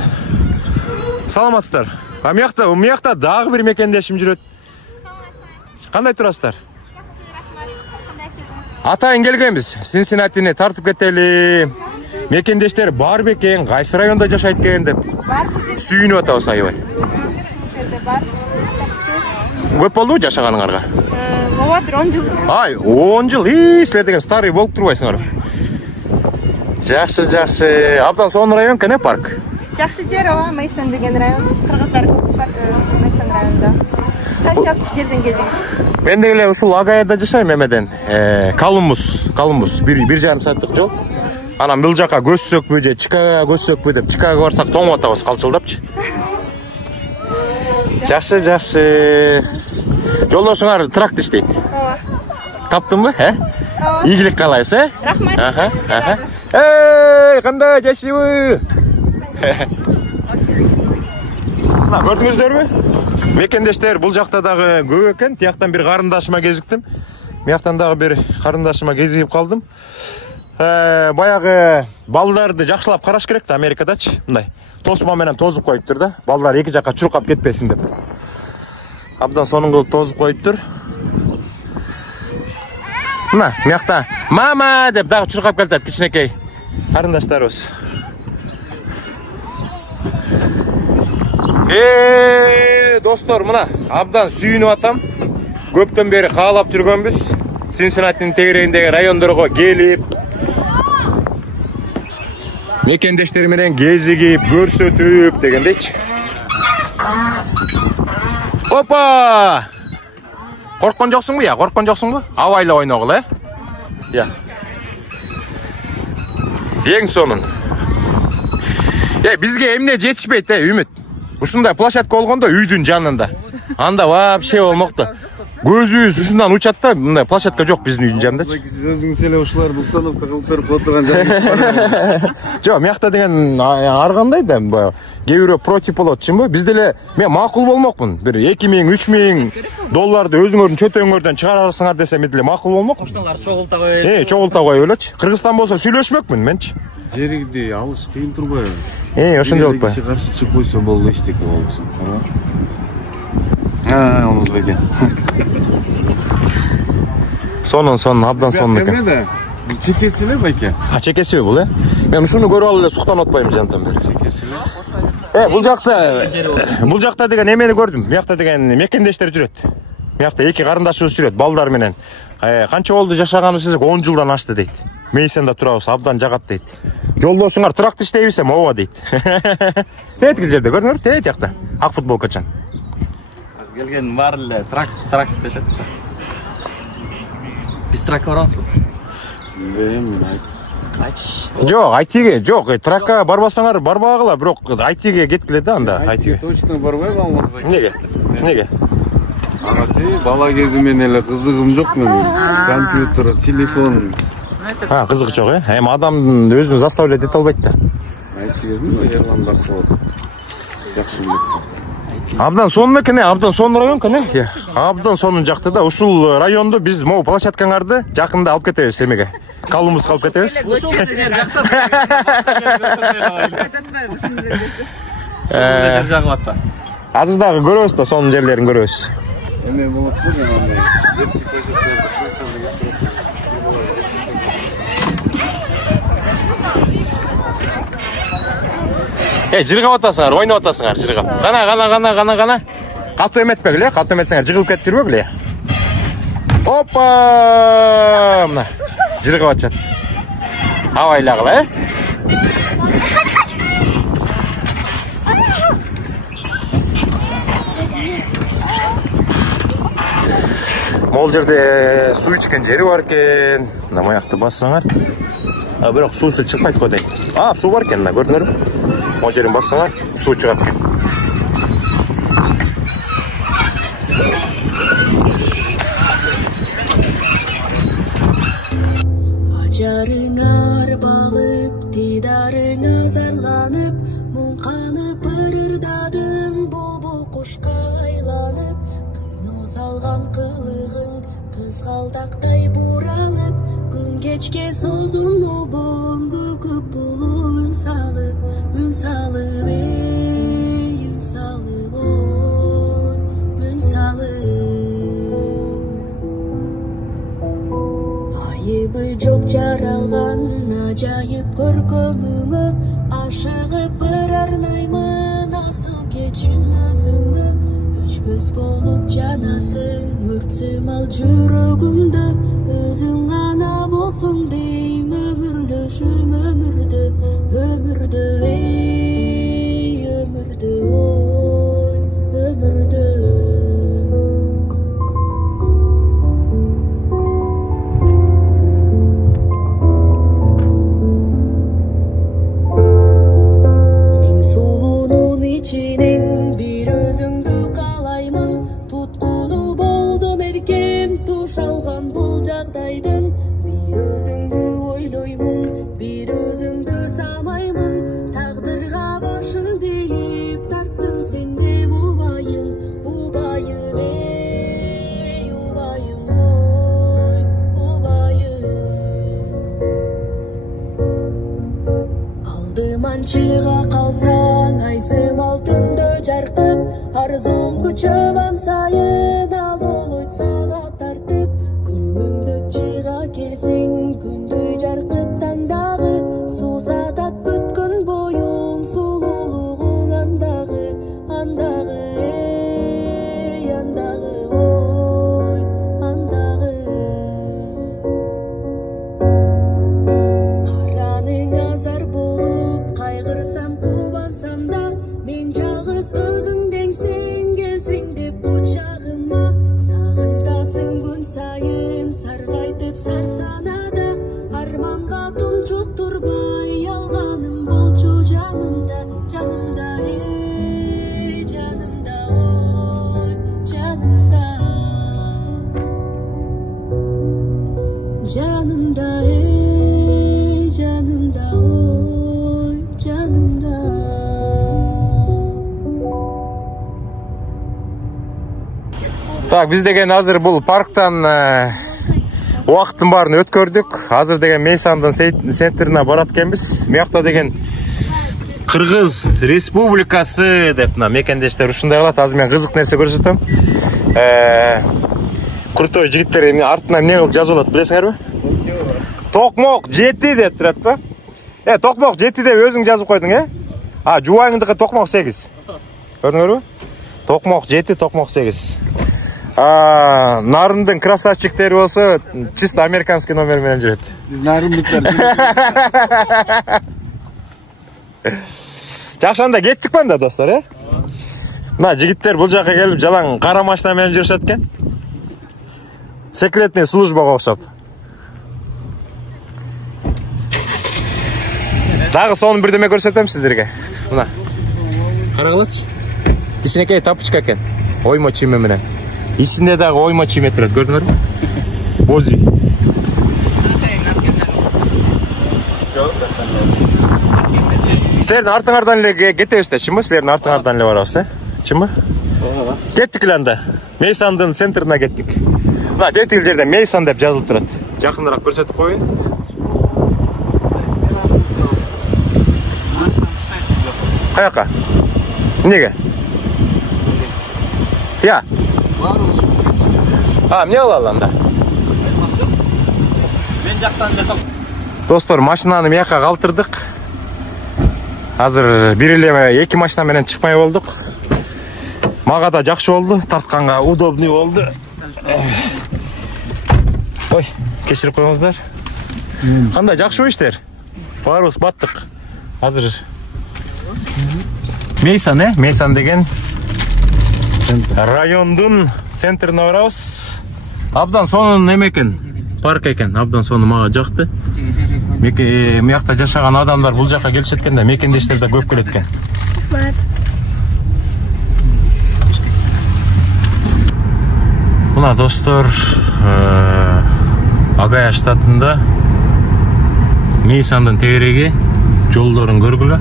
Саламатсыздар. Мыякта дагы бир мекендешим жүрөт. Кандай турасыздар? Атайын келгенбиз. Синсинатини тартып кетели. Мекендештер бар бекен, кайсы районда жашайт экен деп. Сүйүнүп атабыз аябай. Көп болду жашаганыңарга? Ооба, 10 жыл. Ай, 10 жыл. Силер деген старый болуп турбайсыңар. Жакшы. Абдан сонун район экен, парк. Жакшы жер, ооба, Мейсан деген район. Кыргыздар көп бар Мейсан районунда. Кайча жерден келдиңиз? Мен деле ушул Агаяда жашайм эмеден. Колумбус. 1,5 сааттык жол. Анан бул жака көзсөкпү же Чикагого көзсөкпү деп Чикагого барсак тоңуп атабыз калчылдапчы. Жакшы. Жолдошуңар тракт иштейт. Ооба. Kaptın mı? He? İyilik kalayız, he? Rahmat. Aha. Hey, qanday jashibu? Мына көрдүңүздөрбү? Мекендештер бул жакта дагы көп экен. Тияктан бир карындашыма кезиктим. Мияктан дагы бир карындашыма кезигип калдым. Баягы балдарды жакшылап караш керек да Америкадачы. Мындай тосма менен тозуп коюптур да. Балдар эки жакка чуркап кетпесин деп. Абдан сонун кылып тозуп коюптур. Мына миякта мама деп дагы чуркап келатат кичинекей карындаштарыбыз. Достор, мына абдан сүйүнүп атам. Көптөн бери каалап жүргөнбүз. Синсинатинин тегерегиндеги райондорго келип, мекендештери менен кезигип, көрсөтүп дегендейчи. Опа! Корккон жоксуңбу я? Корккон жоксуңбу? Абайла ойногул, э? Я. Эң сонун. Бизге эмне жетишпейт, Үмүт. Ушундай площадка болгондо үйдүн жанында. Анда вообще болмокту. Көзүбүз ушундан учат да, мындай площадка жок биздин үйдүн жанындачы. Сиз өзүңүз эле ушуларды установка кылып берип отурган жагыңыз. Жок, мякта деген ар кандай да, баягы кээ бирөө против болот, чынбы? Биз деле мен макул болмокмун. Бир 2000-3000 долларды өзүңөрдүн чөтөңөрдөн чыгарасыңар десем деле макул болмок. Коштолор чогулта коюп. Чогулта коюп элечи. Кыргызстан болсо сүйлөшмөкмүн менчи. Жеригди алыш кыйын турбайбы? Ошондой болуп. Киши каршы чыгып койсо болду, эчтеке болбосун. Олмузбек. Сонун, абдан сонун экен. Эмне да? Чекеси эле байке? Чекесиби бул, Мен ушуну көрүп алып эле суктанып атпайм жантан бери. Чекеси эле? Бул жакта деген эмени көрдүм. Миякта деген мекендештер жүрөт. Миякта эки карындашыбыз жүрөт балдар менен. Канча болду жашаганыбыз десек 10 жылдан ашты дейт. Мейсенде турабыз, абдан жагат дейт. Жолдошуңар туракты иштейбисем, ооба дейт. Тетил жерде көрдүңөр, тет жакта. Ак футболкачан. Келген бар эле трак дешет. Биз тракка барабызбы? Жок, айтиге жок, тракка барбасаңар барбагыла, бирок айтиге кеткиле да анда, айтиге. Точно барбайбы Алмазбек? Неге? Бала кезимен эле кызыгым жок менин. Компьютер, телефон. Кызык жок, Эми адам өзүн заставлять эте албайт да. Айтиге Ерлан барса болот. Жакшы билет. Абдан сонун экен, абдан сонун район экен, Абдан сонун жакты да. Ушул районду биз могу площадкаңарды жакында алып кетебиз эмеге. Калуумуз калып кетебиз. Ошол жер жакса. Жер жагып атса. Азыр дагы көрөбүз да, сонун жерлерин көрөбүз. Эме болот го, Жыргап атасыңар, ойноп атасыңар, жыргап. Гана. Катуу эметпегиле, катуу эметсеңер жыгылып кетирбегиле. Опа! Мына жыргап атышат. Абайлагыла, Могул жерде суу ичкен жери бар экен. Мына маякты бассаңар. Бирок суусу чыкпайт го дейт. Суу бар экен, көрдүңөрбү? Могул жерин бассаңар, суу чыгат экен. Ажарыңа арбалып, дидарыңа зарланып, муңканып ырырдадым, бұлбұл кушка айланып, кыйноо салган кылыгың кызгалдактай буралып, күн кечке созун обон көкөк болуп үн салып, үн салып, үн салып, үн салып. Айыбы жок жаралган ажайып көркөмүңө, ашыгып бір арнаймын асыл кечим өзүңө. Өчпөс болуп жанасың, өртсымал жүрөгүмдө, өзүң гана болсуң дейм, өмүрлөшүм өмүрдө, өмүрдө, өмүрдө, өмүрдө. İçinin bir özüngdü kalayman, tutkunu boldum erkem, tuş algan bul Арманчыга калсаң айсымал түндө жаркып, арзуң күчөбан сайын алуулуйт сага тартып, күмүңдөп чыга келсең күндөй жаркып таңдагы, суусатат бүткөн боюң сулуулугуң андагы, андагы андагы ой андагы. Караның азар болуп кайгырсам кубансам да, мен жалгыз өзүңдеңсиң келсең деп бучагыма, сагындасың күн сайын саргайтып сарсанада, арманга тумчук турбай алганым болчу жанымда, жанымда жанымда ой жанымда, жанымда жанымда ой жанымда. Так, биз деген азыр бул парктан убакыттын баарын өткөрдүк. Азыр деген Мейсандын центрине барат экенбиз. Муякта деген Кыргыз Республикасы деп мекендештер ушундай кылат. Азыр мен кызык нерсе көрсөтөм. Крутой жигиттер артынан эмне кылып жазып алат билесиңерби? Токмок 7 деп турат да. Токмок 7 деп өзүң жазып койдуң, жубайыңдыкы Токмок 8. Көрдүңөрбү? Токмок 7, Токмок 8. Нарындын красавчиктери болсо чисто американский номер менен жүрөт. Нарындыктар. Жакшы, анда кеттик да достор, Мына жигиттер бул жака келип жалаң кара машина менен жүрүшөт экен. Секретный службага окшоп. Дагы сонун бирдеме көрсөтөм сиздерге. Мына. Карагылачы. Кичинекей тапочка экен. Оймо чийме менен. Ичинде дагы оймо чийме турат, көрдүңөрбү? Бози. Силердин артыңардан эле кетебиз да, чынбы? Силердин артыңардан эле барабыз, чынбы? Кеттик эле анда. Мейсандын центрине кеттик. Мына жетил жерде Мейсан деп жазылып турат. Жакыныраак көрсөтүп коюн. Каяка? Эмнеге? Я. Эмне кылалы анда? Мен жактан эле топ. Достор, машинаны мияка калтырдык. Азыр бир эле 2 машина менен чыкпай болдук. Мага да жакшы болду, тартканга удобный болду. Ой, кечирип коюңуздар. Кандай жакшыбы иштер? Баарыбыз баттык. Азыр Мейсан, Мейсан деген райондун центрине барабыз. Абдан сонун эме экен, парк экен. Абдан сонун, мага жакты. Муякта жашаган адамдар бул жака келишет экен да, мекендештер да көп келет экен. Мына достор, Агая штатында Мейсандын тегереги жолдорун көргүлө.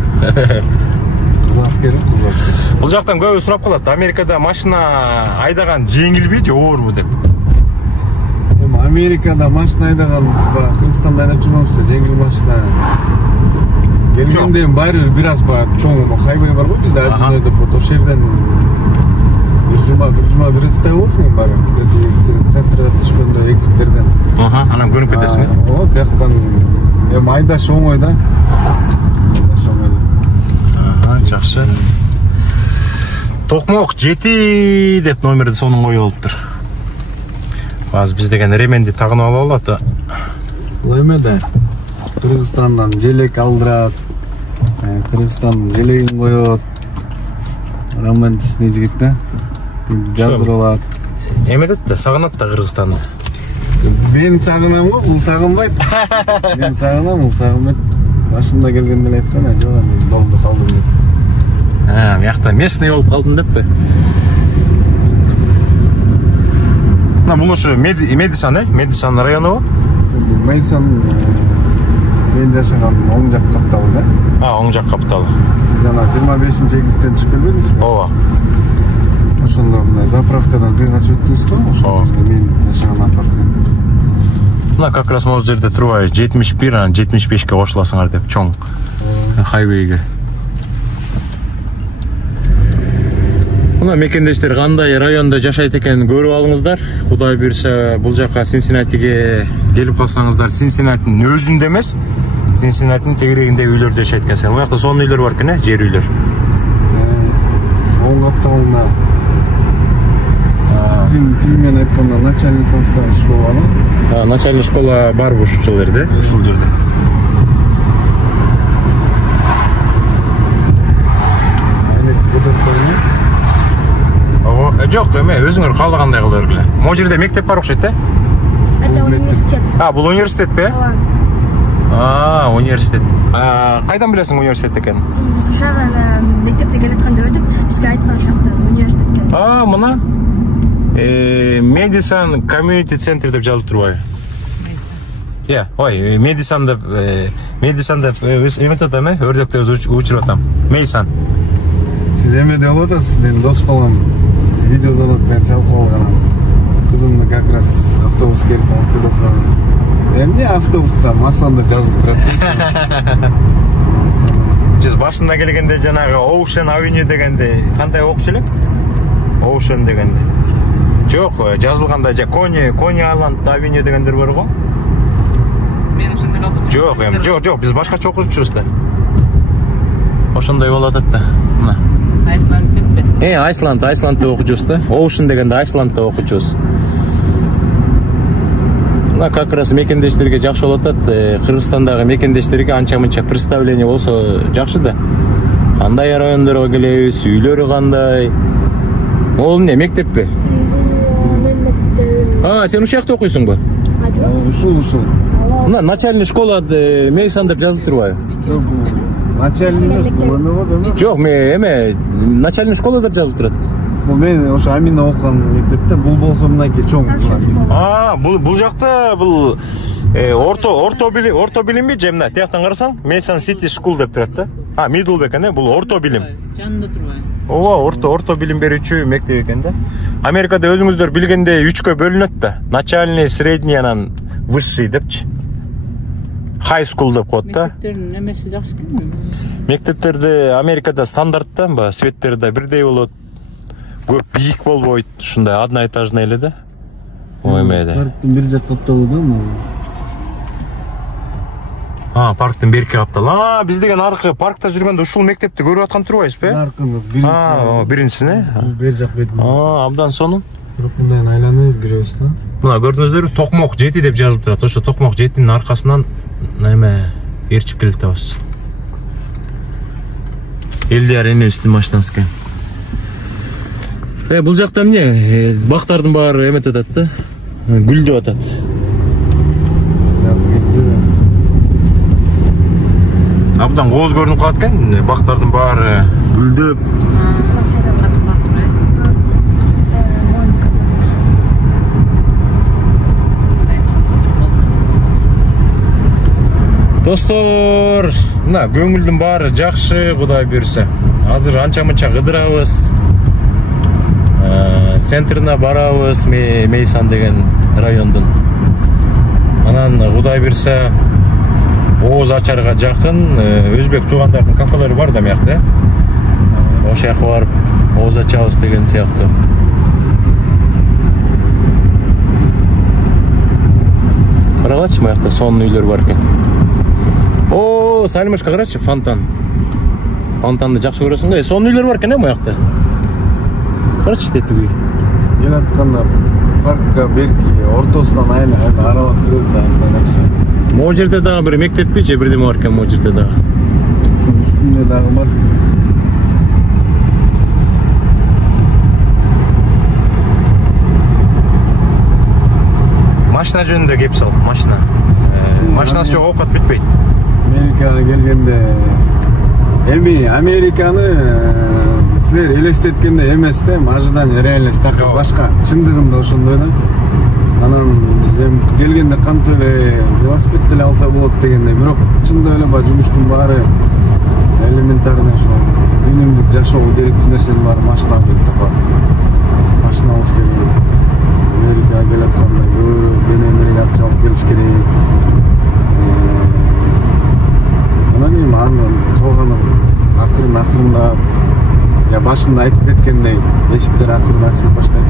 Бул жактан көбү сурап калат, Америкада машина айдаган жеңилби же оорбу деп. Америкада машина айдаган, Кыргызстанда айдап жүрмөбүз, жеңил машина. Келгенде баары бир аз чоң хайвей бар го бизде, альбинерде ошол жерден бир жумадай болсун баары. Центрге түшкөндө экзиттерден. Анан көрүнүп кетесиң. Ооба, бияктан эми айдаш оңой да. Жакшы. Токмок 7 деп номерди сонун коюп алыптыр. Азыр биз деген ременди тагынып алалы да. Бул эме да. Кыргызстандан желек алдырат. Кыргызстандын желегин коёт. Романтичный жигит да. Жаздыр алат. Эме дейт да, сагынат да Кыргызстанды. Мен сагынам го, бул сагынбайт. Мен сагынам, бул сагынбайт. Башында келгенде эле айткан, жок, мен болду калдым деп. Муякта местный болуп калдым деппи? Бул ушу Медисан, Медисан району. Мейсан мен жашаган оң жак капталы да. Оң жак капталы. Сиз жана 25-экзиттен чыгып келбедиңизби? Ооба. Ошондо заправкадан кыйгач өттүңүз го, ошол мен жашаган апарткан. Мына как раз могул жерде турбай 71, анан 75ке кошуласыңар деп чоң хайвейге. Мына мекендештер кандай районда жашайт экенин көрүп алыңыздар. Кудай буйрса бул жака Синсинатиге келип калсаңыздар, Синсинатинин өзүндө эмес, Синсинатинин тегерегинде үйлөрдө жашайт экенсиңер. Бул жакта сонун үйлөр бар экен, жер үйлөр. Оң катталына тилмен айтканда начальник школа. Начальник школа бар ушул жерде, ушул жерде. Жок, эме өзүңөр каалагандай кыла бергиле. Могу жерде мектеп бар окшойт, э? Это университет. Бул университет бе? Университет. Кайдан билесиң университет экенин? Биз ушага мектепте келатканда өтүп, бизге айткан ушакта университет экен. Мына Медисон Community Center деп жазылып турбайбы? Ой, Медисон деп эметип атам, өрдөктөрдү учуруп атам. Мейсон. Сиз эмеде болуп атасыз, мен дос балам видеозвонокпен чалып калган. Кызымды как раз автобус келип алып кетип аткан. Эмне автобуста масонда жазылып турат. Биз башында келгенде жанагы Ocean Avenue дегенде кандай окчу элек? Ocean дегенде. Жок, жазылганда Coney Island Avenue дегендер бар го. Мен ошондой окучумун. Жок, биз башкача окучубуз да. Ошондой болуп атат да. Мына. Айсланд деппи? Айсландда окучубуз да. Ocean дегенде Айсландда окучубуз. Мына как раз мекендештерге жакшы болуп атат. Кыргызстандагы мекендештерге анча-мынча представление болсо жакшы да. Кандай райондорго келебиз, үйлөрү кандай? Ол эмне, мектеппи? Мен мектеп. Сен ушул жакта окуйсуңбу? Ушул. Мына начальник школа Мейсон деп жазылып турбайбы? Начальник школа. Жок, эме начальник школа деп жазылып турат. Мен ошо Амина окуган мектепте, бул болсо мынакей чоң. Бул жакта бул орто билимби же мына тияктан карасаң Мейсон City School деп турат да. Middle экен, бул орто билим. Жанында турбайбы? Ооба, орто билим берүүчү мектеп экен да. Америкада өзүңүздөр билгендей 3кө бөлүнөт да. Начальный, средний анан высший депчи. High school деп коет да. Мектептердин немеси жакшы экен. Мектептерде Америкада стандарттан ба, светтери бирдей болот. Көп бийик болбойт, ушундай одноэтажный эле да. Оймейде. Парктын бир жак капталуу да. Парктын берки каптал. Биз деген аркы паркта жүргөндө ушул мектепти көрүп аткан турбайбызбы? Аркы биринчисине. Бер жак бетин. Абдан сонун. Бирок мындай айланып жүрөбүз да. Мына көрдүңүздөрбү, Токмок 7 деп жазылып турат. Ошо Токмок 7-нин аркасынан эме ээрчип келатабыз. Элдияр энебиздин машинасы экен. Бул жакта эмне? Бактардын баары эметип атат да. Гүлдөп атат. Жаз келди. Абдан кооз көрүнүп калат экен. Бактардын баары гүлдөп. Достор, мына көңүлдүн баары жакшы, Кудай буйрса. Азыр анча-мынча кыдырабыз. Центрина барабыз, Мейсон деген райондун. Анан Кудай буйрса Ооз Ачарга жакын өзбек туугандардын кафелери бар да мыякта. Ошол жака барып Ооз ачабыз деген сыяктуу. Карагачы, мыякта сонун үйлөр бар экен. Салимашка карачы, фонтан. Фонтанды жакшы көрөсүң да. Сонун үйлөр бар экен, мыякта. Карачы тетиги. Келатканда паркка берки ортосунан аралап жүрөбүз жакшы. Могу жерде дагы бир мектеппи же бирдеме бар экен могу жерде дагы? Ушунун үстүндө дагы бар. Машина жөнүндө кеп сал, машина. Машинасы жок оокат бүтпөйт. Америкага келгенде Американы силер элестеткенде эмес да, ожидание реальность так башка. Чындыгында ошондой да. Анан биз келгенде кантип эле велосипед деле алса болот дегенде, бирок чындап эле баа жумуштун баары элементарный ошо үнүмдүк жашоого керектүү нерсенин баары машина деп такалат. Машина алыш керек. Америкага келатканда көбүрөөк кененирээк акча алып келиш керек. Анан эми анын калганын акырындап я башында айтып кеткендей эшиктер акырын ачылып баштайт.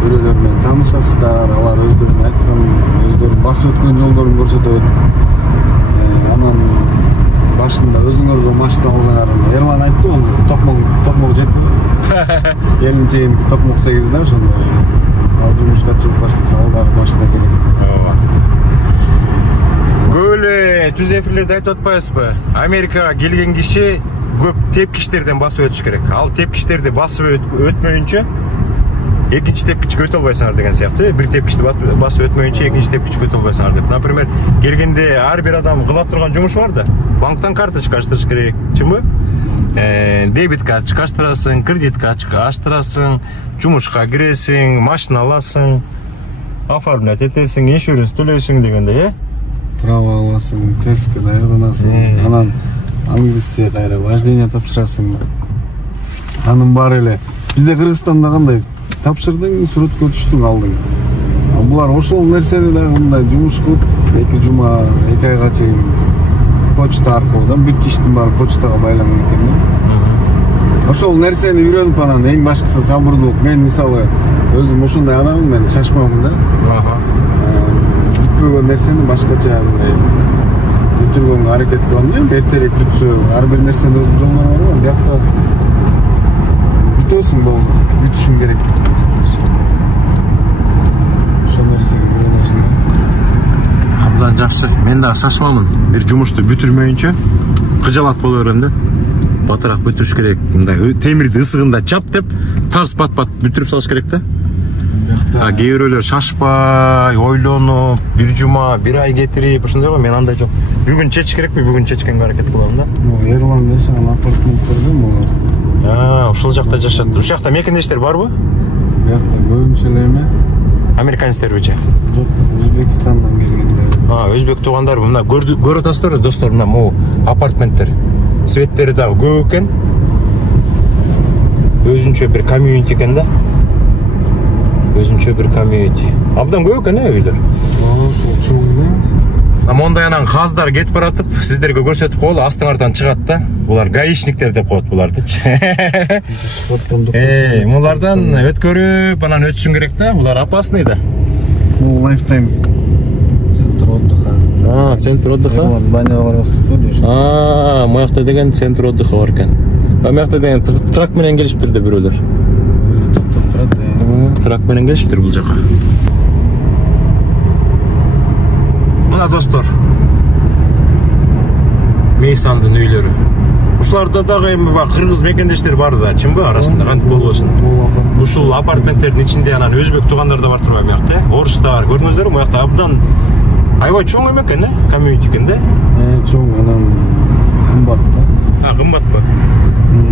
Бирөөлөр менен таанышасыздар, алар өздөрүнүн айткан, өздөрүнүн басып өткөн жолдорун көрсөтөт. Анан башында өзүңөргө машина алсаңар, Ерлан айтты, токмок жетти. Келинчегиники токмок 8 да, ошондой. Ал жумушка чыгып баштаса, алдагы машина керек. Көп эле түз эфирлерде айтып атпайбызбы? Америкага келген киши көп тепкичтерден басып өтүш керек. Ал тепкичтерди басып өтмөйүнчө экинчи тепкичке өтө албайсыңар деген сыяктуу. Бир тепкичти басып өтмөйүнчө экинчи тепкичке өтө албайсыңар деп. Например, келгенде ар бир адам кыла турган жумуш бар да. Банктан карточка аштырыш керек, чынбы? Дебит карточка аштырасың, кредит карточка аштырасың, жумушка киресиң, машина аласың, оформлять этесиң, иншуранс төлөйсүң дегенде, Право аласың, тестке даярданасың, анан англисче кайра вождение тапшырасың. Анын баары эле. Бизде Кыргызстанда кандай тапшырдың, сүрөткө түштүң, алдың. Булар ошол нерсени дагы мындай жумуш кылып, 2 жума, 2 айга чейин почта аркылуу, бүт иштин баары почтага байланган экен. Ошол нерсени үйрөнүп анан эң башкысы сабырдуулук. Мен мисалы өзүм ошондой адаммын, мен шашмамын да. Бүтпөгөн нерсени башкача бүтүргөнгө аракет кылам. Эртерээк бүтсө, ар бир нерсенин өзүнүн жолдору бар го. Биякта бүтөсүң болду, бүтүшүң керек. Ошол нерсеге ойлоносуң. Абдан жакшы. Мен дагы шашмамын. Бир жумушту бүтүрмөйүнчө кыжалат боло берем да. Батыраак бүтүрүш керек. Мындай темирди ысыгында чап деп, тарс пат-пат бүтүрүп салыш керек да. Кээ бирөөлөр шашпай, ойлонуп, бир жума, бир ай кетирип, ошондой го. Мен андай жок. Бүгүн чечиш керекпи? Бүгүн чечкенге аракет кылам да. Ерлан жашаган апартменттерде булар. Ошол жакта жашат. Ушул жакта мекендештер барбы? Биякта көбүнчө эле эме? Американецтербичи? Жок, Өзбекстандан келгендер. Өзбек туугандар мына көрүп атасыздарбы, достор, мына могу апартменттер. Светтери дагы көп экен. Өзүнчө бир комьюнити экен да. Өзүнчө бир комьюнити. Абдан көп экен үйлөр. Мондай анан каздар кетип баратып, сиздерге көрсөтүп коелу, астыңардан чыгат да. Булар гаишниктер деп коет булардычы. Мулардан өткөрүп, анан өтүшүң керек да. Булар опасный да. Бул лайфтайм центр отдыха. Центр отдыха? Баня барасыз го дейш. Моякта деген центр отдыха бар экен. Моякта деген трак менен келишиптир да бирөөлөр. Трак менен келишиптир бул жака. Мына достор, Мейсандын үйлөрү. Ушуларда дагы эми кыргыз мекендештер бар да, чынбы арасында, кантип болбосун. Ушул апартменттердин ичинде анан өзбек туугандар да бар турбайбы буякта, орустар, көрдүңүздөрбү? Буякта абдан аябай чоң эме экен, комьюнити экен да? Чоң, анан кымбат да. Кымбатпы?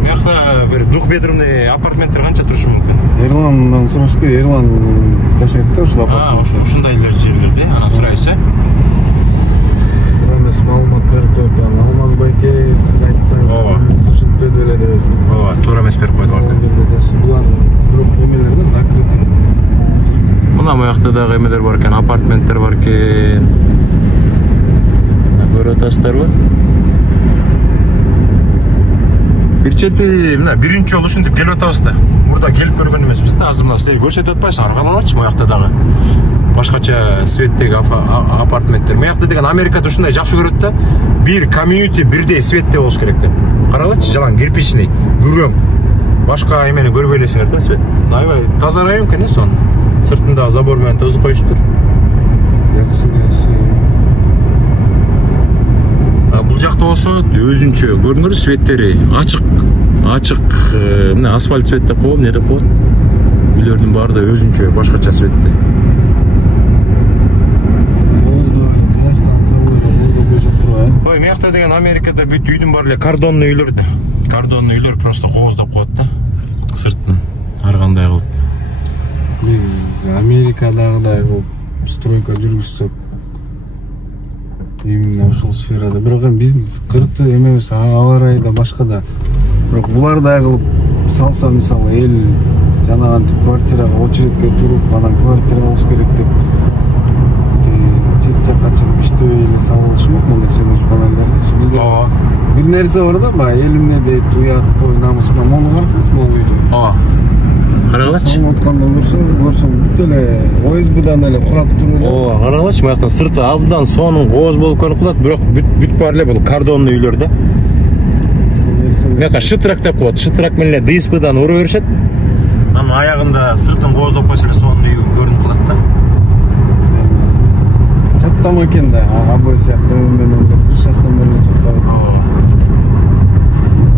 Буякта бир двухбедрумный апартменттер канча турушу мүмкүн? Ерландан сураш керек, Ерлан жашайт да ушул апартментте. Ушундай жерлерде, анан сурайбыз, Эмес маалымат берип коюп, Алмаз байке, сиз айтсаңыз, ушинтпеди эле дебесин. Туура эмес берип койду барды. Булар бирок эмелерде закрытый. Мына буякта дагы эмелер бар экен, апартменттер бар экен. Көрүп атасыздарбы? Бир чети, мына биринчи жолу ушинтип келип атабыз да. Мурда келип көргөн эмеспиз да. Азыр мына силер көрсөтүп атпайсыңар, караңарчы, буякта дагы башкача светтеги апартменттер. Буякта деген Америкада ушундай жакшы көрөт да. Бир комьюнити бирдей светте болуш керек деп. Карагылачы, жалаң кирпичный, күрөң. Башка эмени көрбөй элесиңер да, свет. Аябай таза район экен, сонун. Сыртында забор менен тозуп коюштур. Жакшы. Бул жакта болсо өзүнчө көрүңөр, светтери ачык, мына асфальт свет деп коет, не деп коет. Үйлөрдүн баары да өзүнчө башкача светте. Ой, мыякта деген Америкада бүт үйдүн баары эле кордонный үйлөр да. Кордонный үйлөр просто кооздоп коет да. Сыртын ар кандай кылып. Биз Америкадагыдай кылып стройка жүргүзсөк, именно ошол сферада. Бирок биздин кыркы эмебиз аба ырайы да башка да. Бирок булардай кылып салса, мисалы эл жанагантип квартирага очередке туруп, анан квартира алыш керек деп чет жакка чыгып мектебе эле салышмак мындай сенүүч панелдерди. Бизде бир нерсе бар да, баягы элимне дейт, уят, кой, намыс менен. Мону карасаңыз, могу үйдө. Карагылачы. Соң отканда көрсөң бүт эле ОСБдан эле курап туруп. Карагылачы, мынаяктан сырты абдан сонун кооз болуп көрүнүп калат, бирок бүт бар эле бул кардонный үйлөр да. Мыяка шытрак деп коет, шытрак менен ДСПдан ура беришет. Анын аягында сыртын кооздоп койсо эле сонун үй көрүнүп калат да. Чаттама экен да, абой сыяктуу менен тырышастан бери чаттабайт.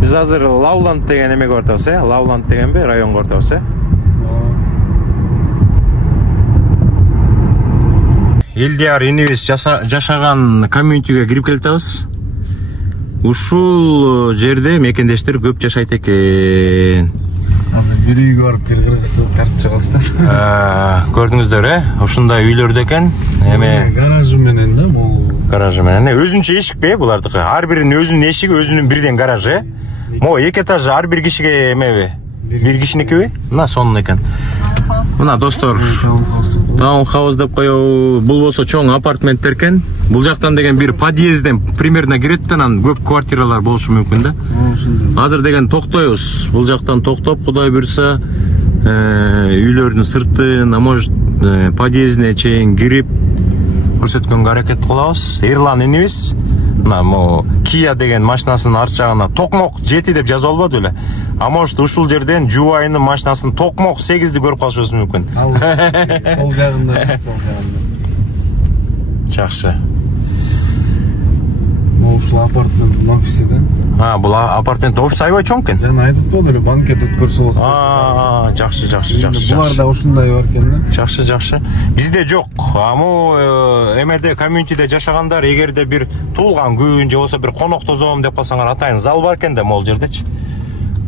Биз азыр Лауланд деген эмеге бартабыз, Лауланд дегенби районго бартабыз, Элдияр инибиз жашаган комьюнитиге кирип келатабыз. Ушул жерде мекендештер көп жашайт экен. Азыр бир үйгө барып бир кыргызды тартып чыгабыз да. Көрдүңүздөр, ушундай үйлөрдө экен. Эме гаражы менен да, могу. Гаражы менен. Өзүнчө эшикпи булардыкы? Ар биринин өзүнүн эшиги, өзүнүн бирден гаражы. Могу 2 этаж ар бир кишиге эмеби? Бир кишиникиби? Мына сонун экен. Мына достор, таунхаус деп коебу. Бул болсо чоң апартменттер экен. Бул жактан деген бир подъезден примерно кирет да, анан көп квартиралар болушу мүмкүн да. Азыр деген токтойбуз. Бул жактан токтоп, Кудай буйрса, үйлөрдүн сыртын, а может, подъездине чейин кирип көрсөткөнгө аракет кылабыз. Эрлан инибиз. Мына могу Kia деген машинасынын арт жагына Токмок 7 деп жазып албады эле. А может, ушул жерден Жубайынын машинасынын Токмок 8ди көрүп калышыбыз мүмкүн. Сол жагында, сол жагында. Жакшы. Ушул апартмент офиси да. Бул апартмент офис аябай чоң экен. Жана айтып болду эле, банкет өткөрсө болот. Жакшы. Буларда ушундай бар экен да. Жакшы. Бизде жок. Аму эмеде комьюнитиде жашагандар эгерде бир туулган күн же болсо бир конок тозом деп калсаңар, атайын зал бар экен да могул жердечи.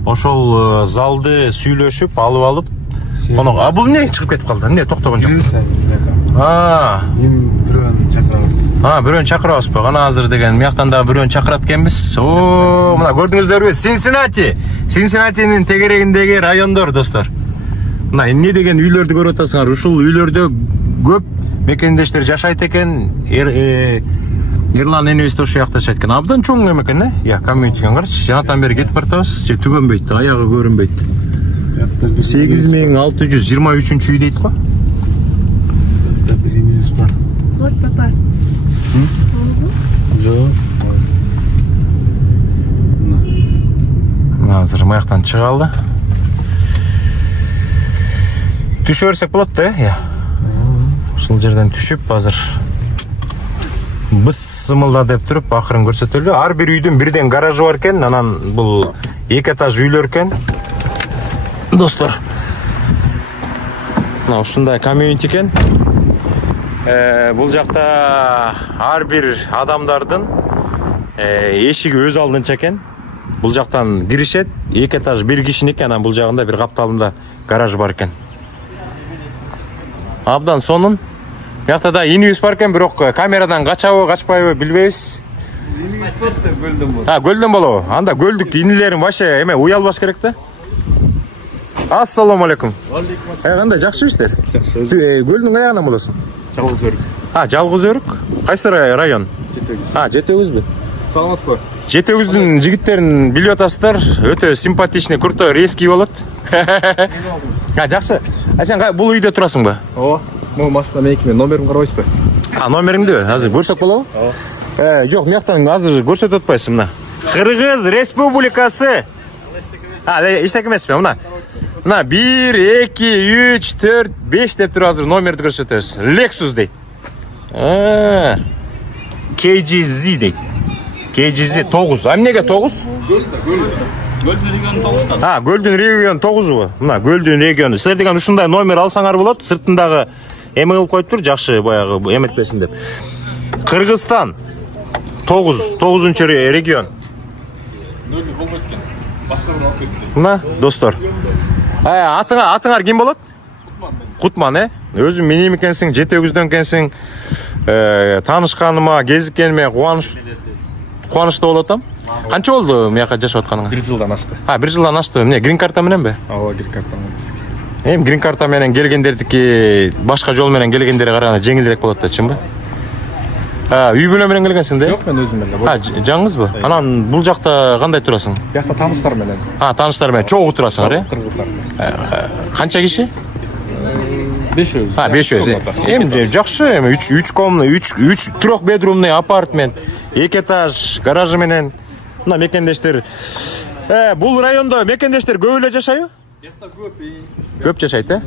Ошол залды сүйлөшүп, алып конок. Бул эмне чыгып кетип калды? Эмне токтогон жок? Эми бирөөнү чакырабыз. Бирөөнү чакырабызбы? Кана азыр деген мияктан да бирөөнү чакырат экенбиз. Мына көрдүңүздөрбү? Синсинатинин тегерегиндеги райондор, достор. Мына эмне деген үйлөрдү көрүп атасыңар? Ушул үйлөрдө көп мекендештер жашайт экен. Эрлан инибиз ошол жакта жашайт экен. Абдан чоң эме экен, комьюнитиге карачы. Жанатан бери кетип бартабыз, же түгөнбөйт, аягы көрүнбөйт. 8623 үй дейт го. Birimiz var. Вот папа. Жоқ. Азыр маяктан чыга алды. Түшө берсек болот да, Ушул жерден түшүп азыр бысымылда деп туруп акырын көрсөтөлү. Ар бир үйдүн бирден гаражы бар экен. Анан бул 2 этаж үйлөр экен. Достор. Мына ушундай комьюнити экен. Бул жакта ар бир адамдардын эшиги өз алдынча экен. Бул жактан киришет, 2 этаж бир кишиники, анан бул жагында бир капталында гараж бар экен. Абдан сонун. Бuyakta da inibиз бар экен, бирок камерадан качабы, качпайбы билбейбиз. Гөлдөн болобу? Анда гөлдүк инилерин вообще эме уялбаш керек да. Ассаламу алейкум. Кандай жакшыбысыздар? Жакшы. Гөлдүн аягынан болосуң? Жалгыз өрүк. Жалгыз өрүк. Кайсы район? Жетөгүзбү? Саламатсызбы? Жетөгүздүн жигиттерин билип атасыздар. Өтө симпатичный, крутой, резкий болот. Жакшы. Сен бул үйдө турасыңбы? Ооба. Могу машина меникимен номерин карабайсызбы? Номериңди азыр көрсөк болобу? Жок, мияктан азыр көрсөтүп атпайсың мына. Кыргыз Республикасы. Эчтеке эмеспи, мына. Мына 1 2 3 4 5 деп туруп азыр номерди көрсөтөбүз. Lexus дейт. KGZ дейт. KGZ 9. Эмнеге 9? Гөлдүн региону 9-та. Гөлдүн региону 9-бу? Мына Гөлдүн региону. Силер деген ушундай номер алсаңар болот. Сыртындагы эме кылып коюп тур, жакшы баягы эметпесин деп. Кыргызстан 9-9-нчу регион. Гөлдүн болуп кеткен. Башкарма алып кетти. Мына достор. Атыңар ким болот? Кутман, Өзүң менен экенсиң, Жетөгүздөн экенсиң. Таанышканыма, кезиккениме кубанычтуу болуп атам. Канча болду мияка жашап атканыңа? 1 жылдан ашты. 1 жылдан ашты. Эмне, грин карта мененби? Ооба, грин карта менен. Эми грин карта менен келгендердики башка жол менен келгендерге караганда жеңилирээк болот да, чынбы? Үй бүлө менен келгенсиң да? Жок, мен өзүм эле. Жаңызбы? Анан бул жакта кандай турасың? Бияқта таныштар менен. Таныштар менен чогуу турасыңар, э? Кыргыздар. Канча киши? 5 өз. 5 өз. Эми жакшы, эми 3 комна, 3 трехбедрумный апартмент, 2 этаж, гаражы менен. Мына мекендештер. Бул райондо мекендештер көп эле жашайбы? Бияқта көп. Көп жашайт, э?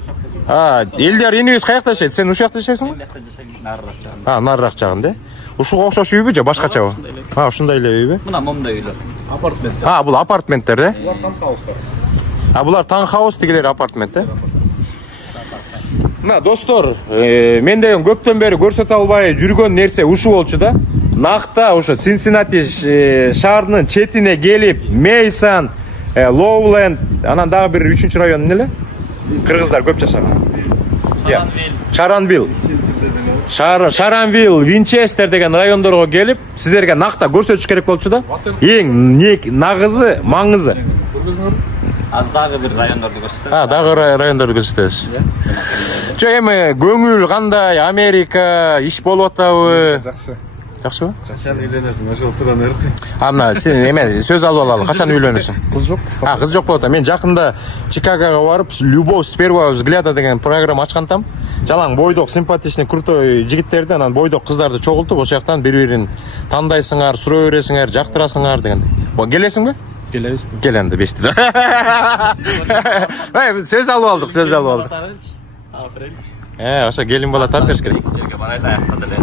Элдер инибиз каякта жашайт? Сен ушул жакта жашайсыңбы? Нарыраак жагында. Нарыраак жагында, э? Ушуга окшош үйбү же башкачабы? Ушундай эле үйбү? Мына момундай үйлөр. Апартмент. Бул апартменттер, э? Булар таунхаустар. Булар таунхаус, тигилер апартмент, э? Мына достор, мен деген көптөн бери көрсөтө албай жүргөн нерсе ушул болчу да. Накта ошо Синсинати шаарынын четине келип, Мейсон, Лоуленд, анан дагы бир 3-чү район эмне эле? Кыргыздар көп жашаган. Шаранвилл. Шаранвилл, Винчестер деген райондорго келип, сиздерге накта көрсөтүш керек болчу да. Эң нагызы, маңызы. Аз дагы бир райондорду көрсөтөбүз. Дагы райондорду көрсөтөбүз. Эми көңүл кандай? Америка иш болуп атабы? Жакшы. Жакшыбы? Качан үйлөнөсүң? Ошол суроону Мына сен эме сөз алып алалы. Качан үйлөнөсүң? Кыз жок. Кыз жок болот. Мен жакында Чикагого барып, Любовь с первого взгляда деген программа ачкантам. Жалаң бойдок, симпатичный, крутой жигиттерди, анан бойдок кыздарды чогултуп, ошол жактан бири-бирин тандайсыңар, суроо бересиңер, жактырасыңар дегендей. Келесиңби? Келебиз. Кел энди 5-ти. Сөз алып алдык, сөз алып алдык. Ошо келин бала тап бериш керек. Жерге барайт, аякта деле.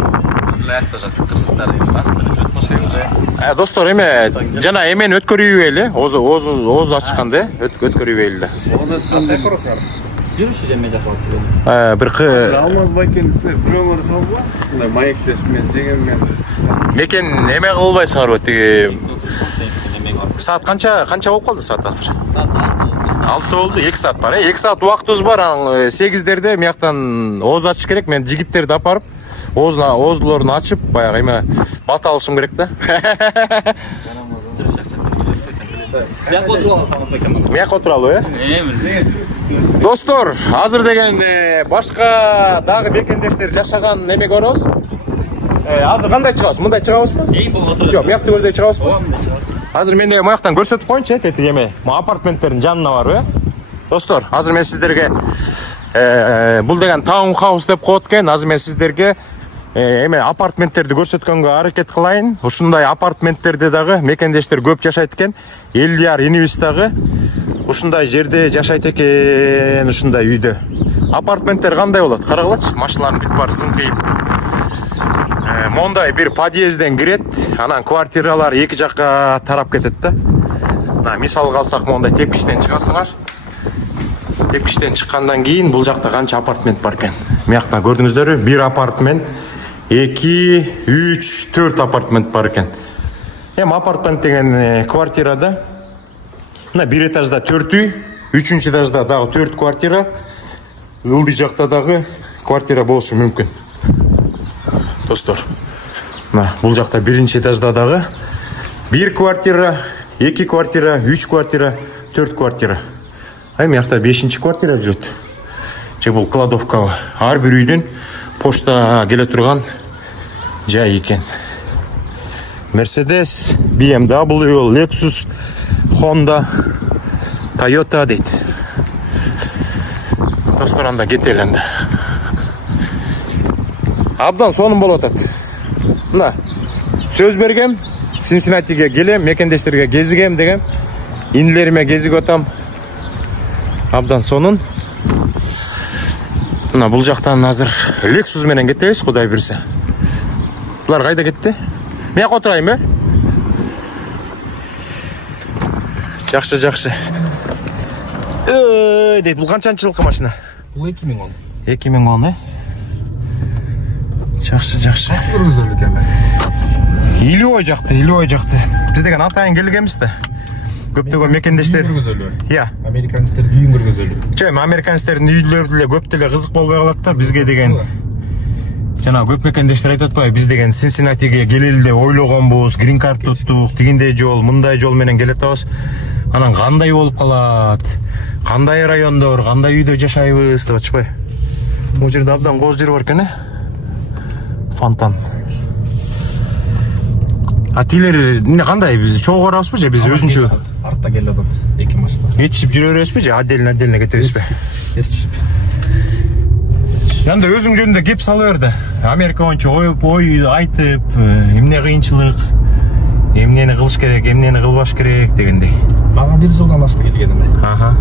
Аякта жатып кыргыздар басып жүрүп машина уже. Достор, эме жана эмени өткөрүбөйлү, оз ачканда, өткөрүбөйлү. Жүрүшү жеме жакып. Бир Алмаз байкени силер бирөөңөр салгыла. Мындай маектешип мен жеңеммен. Мекен эме кылбайсыңарбы тиги? Саат канча болуп калды саат азыр? Саат 6 болду, 2 саат бар, 2 саат убактыбыз бар. 8-дерде мияктан оз ачыш керек. Мен жигиттерди апарып, озлорун ачып, баягы эме бат алышым керек да. Бияк отуруп алсаңыз бекем. Мияк отуралыбы, э? Достор, азыр деген башка дагы бекендештер жашаган эме көрөбүз. Азыр кандай чыгабыз? Мындай чыгабызбы? Жок, биякты көздөй чыгабызбы? Азыр мен деген маяктан көрсөтүп коеюнчу, тетиги эме апартменттердин жанына барып, э? Достор, азыр мен сиздерге бул деген таунхаус деп коет экен. Азыр мен сиздерге эме апартменттерди көрсөткөнгө аракет кылайын. Ушундай апартменттерде дагы мекендештер көп жашайт экен. Элдияр инибиз дагы ушундай жерде жашайт экен, ушундай үйдө. Апартменттер кандай болот? Карагылачы, машиналардын бүт баары зыңкыйып. Мондай бир подъезден кирет, анан квартиралар эки жакка тарап кетет да. Мына мисалга алсак, мондай тепкичтен чыгасыңар. Тепкичтен чыккандан кийин бул жакта канча апартмент бар экен. Мыякта көрдүңүздөрбү? 1 апартмент, 2, 3, 4 апартмент бар экен. Эми апартмент деген квартирада мына 1 этажда 4 үй, 3-чү этажда дагы 4 квартира, ылдый жакта дагы квартира болушу мүмкүн. Достор, мына бул жакта 1-чи этажда дагы 1 квартира, 2 квартира, 3 квартира, 4 квартира. Эми якта 5-чи квартира жүрөт. Же бул кладовка. Ар бир үйдөн почта келе турган жай экен. Mercedes, BMW, Lexus, Honda, Toyota дейт. Достор, анда кетели анда. Абдан сонун болуп атат. Мына сөз бергем, Синсинатиге келем, мекендештерге кезигем деген. Инилериме кезип атам. Абдан сонун. Мына бул жактан азыр Lexus менен кетебиз, Кудай берсе. Булар кайда кетти? Мен отурайм, Жакшы, жакшы. Дейт, бул канчанчы жылкы машина? Бул 2010. 2010, Жакшы, жакшы. Көргөзөлдү экен. Илой жакты. Биз деген атайын келгенбиз да. Көптөгөн мекендештер. Иә. Американецтердин үйүн көргөзөлү. Чөм, американецтердин үйлөрү деле көп деле кызык болбой калат да, бизге деген. Жана көп мекендештер айтып атпайбы, биз деген Синсинатиге келели деп ойлогонбуз, грин карт туттук, тигиндей жол, мындай жол менен келе атабыз. Анан кандай болуп калат? Кандай райондор, кандай үйдө жашайбыз деп атышпайбы? Бул жерде абдан кооз жер бар экен, Фонтан. А тилер эмне кандай? Биз чогуу барабызбы же биз өзүнчө? Артта келип атат. Эки машина. Ээрчип жүрө беребизби же отдельно кетебизби? Ээрчип. Анда өзүң жөнүндө кеп сала бер да. Америка боюнча ой айтып, эмне кыйынчылык, эмнени кылыш керек, эмнени кылбаш керек дегендей. Мага 1 жылдан ашты келгениме. Аха.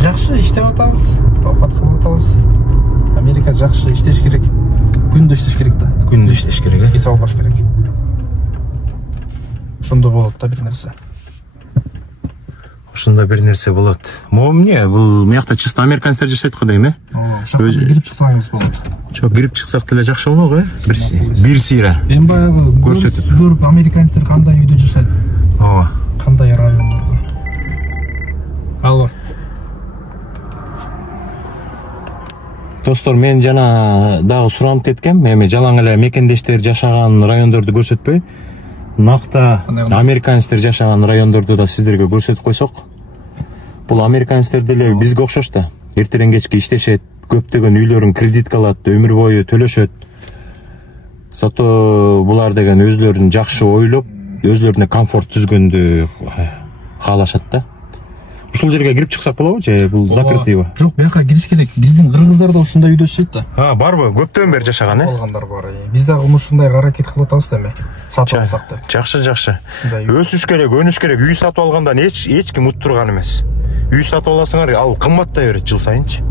Жакшы иштеп атабыз, оокат кылып атабыз. Америка жакшы иштеш керек. Күндө иштеш керек да. Күндө иштеш керек, Эс албаш керек. Ошондо болот да бир нерсе. Ошондо бир нерсе болот. Эмне? Бул мыякта чисто американецтер жашайт го дейм, Ошондо кирип чыксаңыз болот. Жок, кирип чыксак деле жакшы болобу, Бир сыйра. Эми баягы көрсөтүп американецтер кандай үйдө жашайт? Ооба. Кандай райондордо? Алло. Достор, мен жана дагы суранып кеткем. Эми жалаң эле мекендештер жашаган райондорду көрсөтпөй, накта американецтер жашаган райондорду да сиздерге көрсөтүп койсок. Бул американецтер деле бизге окшош да. Эртеден кечке иштешет, көптөгөн үйлөрүн кредиткалат, өмүр бою төлөшөт. Зато булар деген өзлөрүн жакшы ойлоп, өзлөрүнө комфорт түзгөндү каалашат да. Ушул жерге кирип чыксак болобу же бул закрытыйбы? Жок, бияка кириш керек. Биздин кыргыздар да ушундай үйдө жашайт да. Барбы? Көптөн бери жашаган, Калгандар бар. Биз дагы ушундай аракет кылып атабыз да эми. Сатып алсак да. Жакшы. Өсүш керек, өнүш керек. Үй сатып алгандан эч ким уттурган эмес. Үй сатып аласыңар, ал кымбаттай берет жыл сайынчы.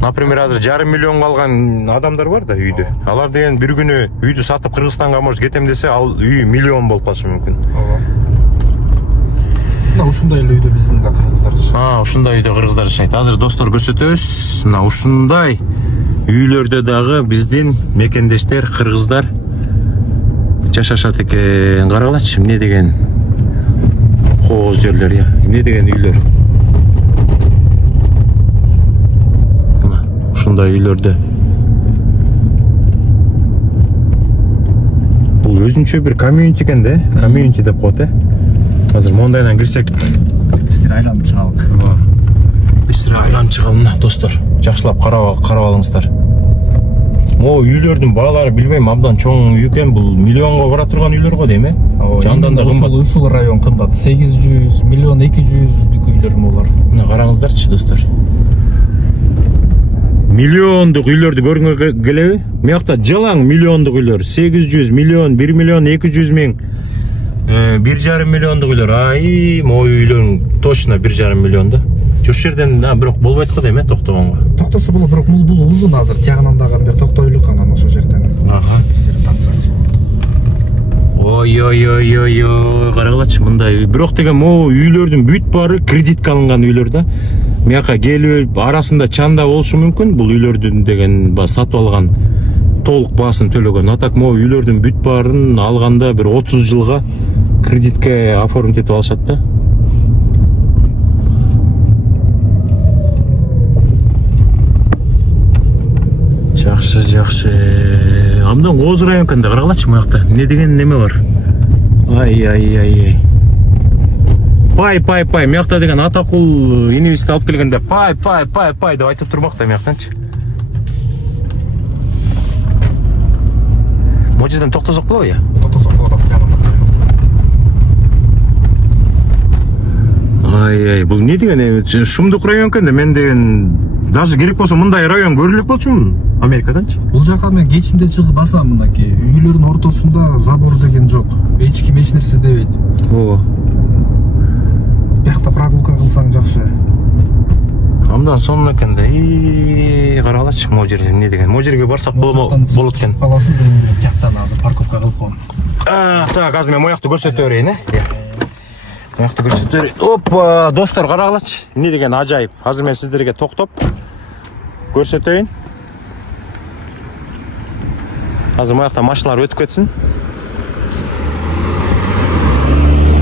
Например, азыр 5,5 миллионго алган адамдар бар да үйдө. Алар деген бир күнү үйдү сатып Кыргызстанга может кетем десе, ал үй миллион болуп калышы мүмкүн. Ушундай эле үйдө биздин да кыргыздар жашайт. Ушундай үйдө кыргыздар жашайт. Азыр достор көрсөтөбүз. Мына ушундай үйлөрдө дагы биздин мекендештер, кыргыздар жашашат экен. Карагылачы, эмне деген кооз жерлер, эмне деген үйлөр. Мына ушундай үйлөрдө. Бул өзүнчө бир комьюнити экен да, комьюнити деп коет. Азыр мондайдан кирсек, Сиз айланып чыгалык. Биз айланып чыгалына достор. Жакшылап карап алыңыздар. Могу үйлөрдүн баалары билбейм, абдан чоң үй экен. Бул миллионго бара турган үйлөр го дейм, Жандан да кымбат. Ушул район кымбат. 800 миллион 200 үйлөр булар. Мына караңыздарчы достор. Миллиондук үйлөрдү көргөнгө келеби? Мыякта жалаң миллиондук үйлөр, 800 миллион, 1 миллион 200 миң, 1,5 миллиондук үйлөр. Могу үйлөрүң точно 1,5 миллион да. Жуш жерден бирок болбойт го дейм, токтогонго. Токтосо болот, бирок бул узун азыр. Тягынан дагы бир токтойлук анан ошол жерден. Ой, карагылачы мындай. Бирок деген могу үйлөрдүн бүт баары кредитке алынган үйлөр да. Мияка келип арасында чанда болушу мүмкүн. Бул үйлөрдүн деген сатып алган толук баасын төлөгөн. Атак могу үйлөрдүн бүт баарын алганда бир 30 жылга кредитке оформить этип алышат да. Жакшы. Абдан кооз район экен да, карагылачы мыякта. Эмне деген неме бар? Ай. Пай. Мыякта деген Атакул инвестиция алып келгенде пай деп айтып турмак да мыяктанчы. Могу жерден токтосок болобу я? Токтосок болот. Ай, бул не деген шумдук район экен да. Мен деген даже керек болсо мындай район көрүлөк болчумун Америкаданчы. Бул жака мен кечинде чыгып басам мынакей. Үйлөрдүн ортосунда забор деген жок. Эч ким эч нерсе дебейт. Ооба. Биякта прогулка кылсаң жакшы. Амдан сонун экен да. Карагылачы могу жер эмне деген. Могу жерге барсак болот экен. Каласыз жактан азыр парковка кылып коем. Так, азыр мен моякты көрсөтө берейин, Моякты көрсөтө берейин. Опа, достор карагылачы. Эмне деген ажайып. Азыр мен сиздерге токтоп көрсөтөйүн. Азыр моякта машиналар өтүп кетсин.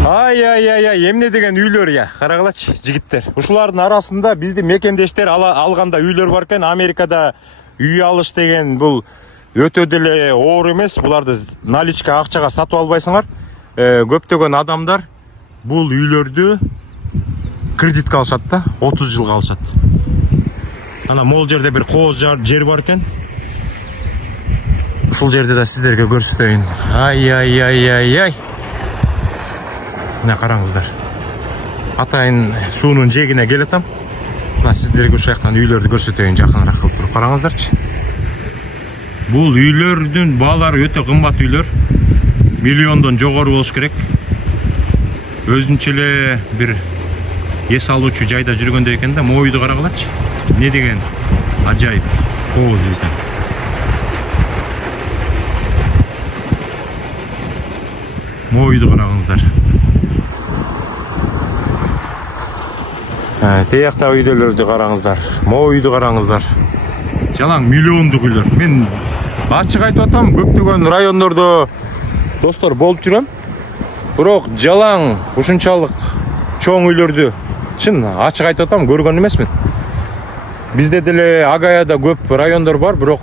Ай, эмне деген үйлөр я. Карагылачы, жигиттер. Ушулардын арасында биздин мекендештер алганда үйлөр бар экен. Америкада үй алыш деген бул өтө деле оор эмес. Буларды наличка акчага сатып албайсыңар. Көптөгөн адамдар бул үйлөрдү кредитке алышат да, 30 жылга алышат. Ана могул жерде бир кооз жер бар экен. Ушул жерде да сиздерге көрсөтөйүн. Ай. Мына караңыздар. Атайын суунун жээгине келатам. Мына сиздерге ушул жактан үйлөрдү көрсөтөйүн, жакыныраак кылып туруп караңыздарчы. Бул үйлөрдүн баалары өтө кымбат үйлөр. Миллиондон жогору болуш керек. Өзүнчө эле бир эс алуучу жайда жүргөндөй экен да, могу үйдү карагылачы. Не деген ажайып кооз үй экен. Могу үйдү караңыздар. Тияқта үйдөлөрдү караңыздар. Могу үйдү караңыздар. Жалаң миллиондук үйлөр. Мен ачык айтып атам, көптөгөн райондордо достор болуп жүрөм. Бирок жалаң ушунчалык чоң үйлөрдү чын ачык айтып атам, көргөн эмесмин. Бизде деле Агаяда көп райондор бар, бирок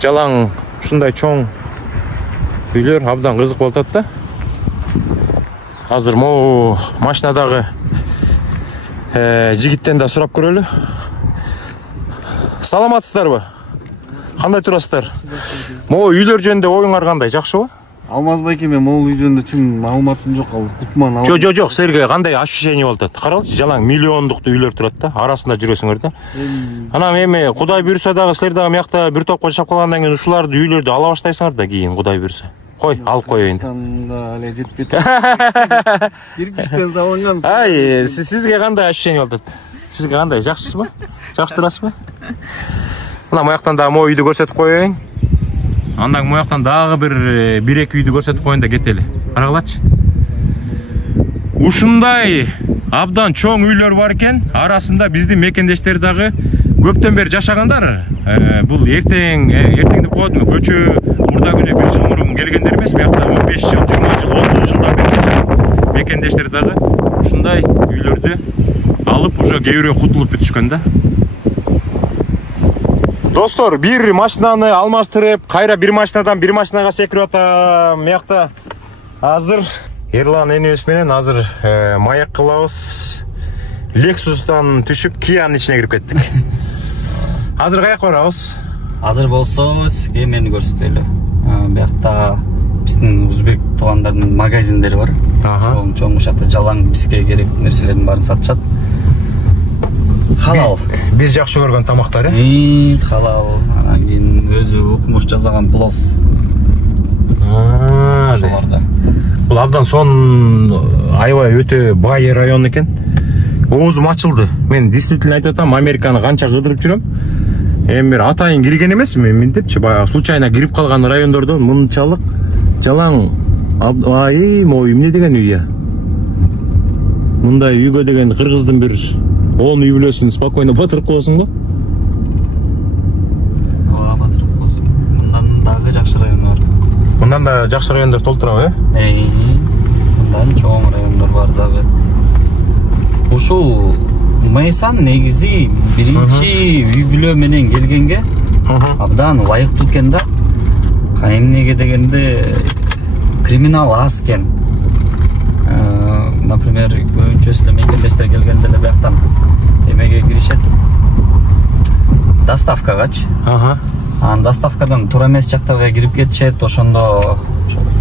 жалаң ушундай чоң үйлөр абдан кызык болуп атат да. Азыр могу машинадагы жигиттен да сурап көрөлү. Саламатсыздарбы? Кандай турасыздар? Могу үйлөр жөнүндө оюңар кандай, жакшыбы? Алмаз байке, мен могу үй жөнүндө чын маалыматым жок, ал кутман ал. Жок, силерге кандай ощущение болуп атат? Каралычы, жалаң миллиондукту үйлөр турат да, арасында жүрөсүңөр да. Анан эми Кудай буйрса дагы силер дагы мыякта бир топко жашап калгандан кийин ушуларды үйлөрдү ала баштайсыңар да, кийин Кудай буйрса. Кой, алып коеюн. Але жетпей турат. Кирпичтен салынган. Ай, сизге кандай ощущение болуп атат? Сизге кандай, жакшысызбы? Жакшы турасызбы? Мына мыяктан дагы могу үйдү көрсөтүп коеюн. Андан мыяктан дагы бир-эки үйдү көрсөтүп коеюн да кетели. Карагылачы. Ушундай абдан чоң үйлөр бар экен. Арасында биздин мекендештер дагы көптөн бери жашагандар. Бул эртең деп коет му? Көчө мурда күнү 1 жыл мурун келгендер эмес, буякта 15 жыл, 20 жыл, 30 жылдан бери жашаган мекендештер дагы ушундай үйлөрдү алып уже кээ бирөө кутулуп бүтүшкөн да. Достор, бир машинаны алмаштырып, кайра бир машинадан бир машинага секирип атам. Мыякта азыр Эрлан энебиз менен азыр маяк кылабыз. Lexus'tan түшүп Kia'нын ичине кирип кеттик. Азыр каяка барабыз? Азыр болсо сизге мени көрсөтөлү. Буякта биздин өзбек туугандардын магазиндери бар. Чоң ушакта жалаң бизге керек нерселердин баарын сатышат. Халал. Биз жакшы көргөн тамактар, халал. Анан кийин өзү укмуш жасаган плов. Ошолордо. Бул абдан сон аябай өтө бай район экен. Оозум ачылды. Мен действительно айтып атам, Американы канча кыдырып жүрөм. Эми бир атайын кирген эмесмин, мынтипчи баягы случайно кирип калган райондордо мынчалык жалаң могу эмне деген үй. Мындай үйгө деген кыргыздын бир 10 үй бүлөсүн спокойно батырып коесуң го. Батырып коесуң. Мындан дагы жакшы район бар. Мындан да жакшы райондор толтурабы, Мындан чоң райондор бар дагы. Ушул Мейсан негизи биринчи үй бүлө менен келгенге абдан ылайыктуу экен да. Эмнеге дегенде криминал аз экен. Например, көбүнчөсү эле мекендештер келгенде эле бияктан эмеге киришет. Доставкагачы. Анан доставкадан туура эмес жактарга кирип кетишет, ошондо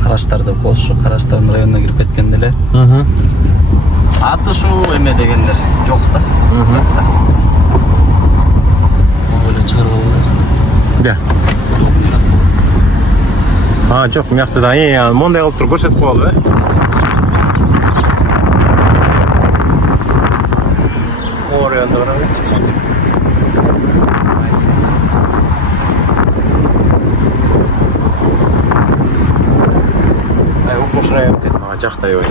караштарды, Полша караштардын районуна кирип кеткенде эле. Аты ушул эме дегендер жок да. Ойло чыгарып аласың. Да. Жок, мыякта да мондай кылып туруп көрсөтүп коелу, жактай ой.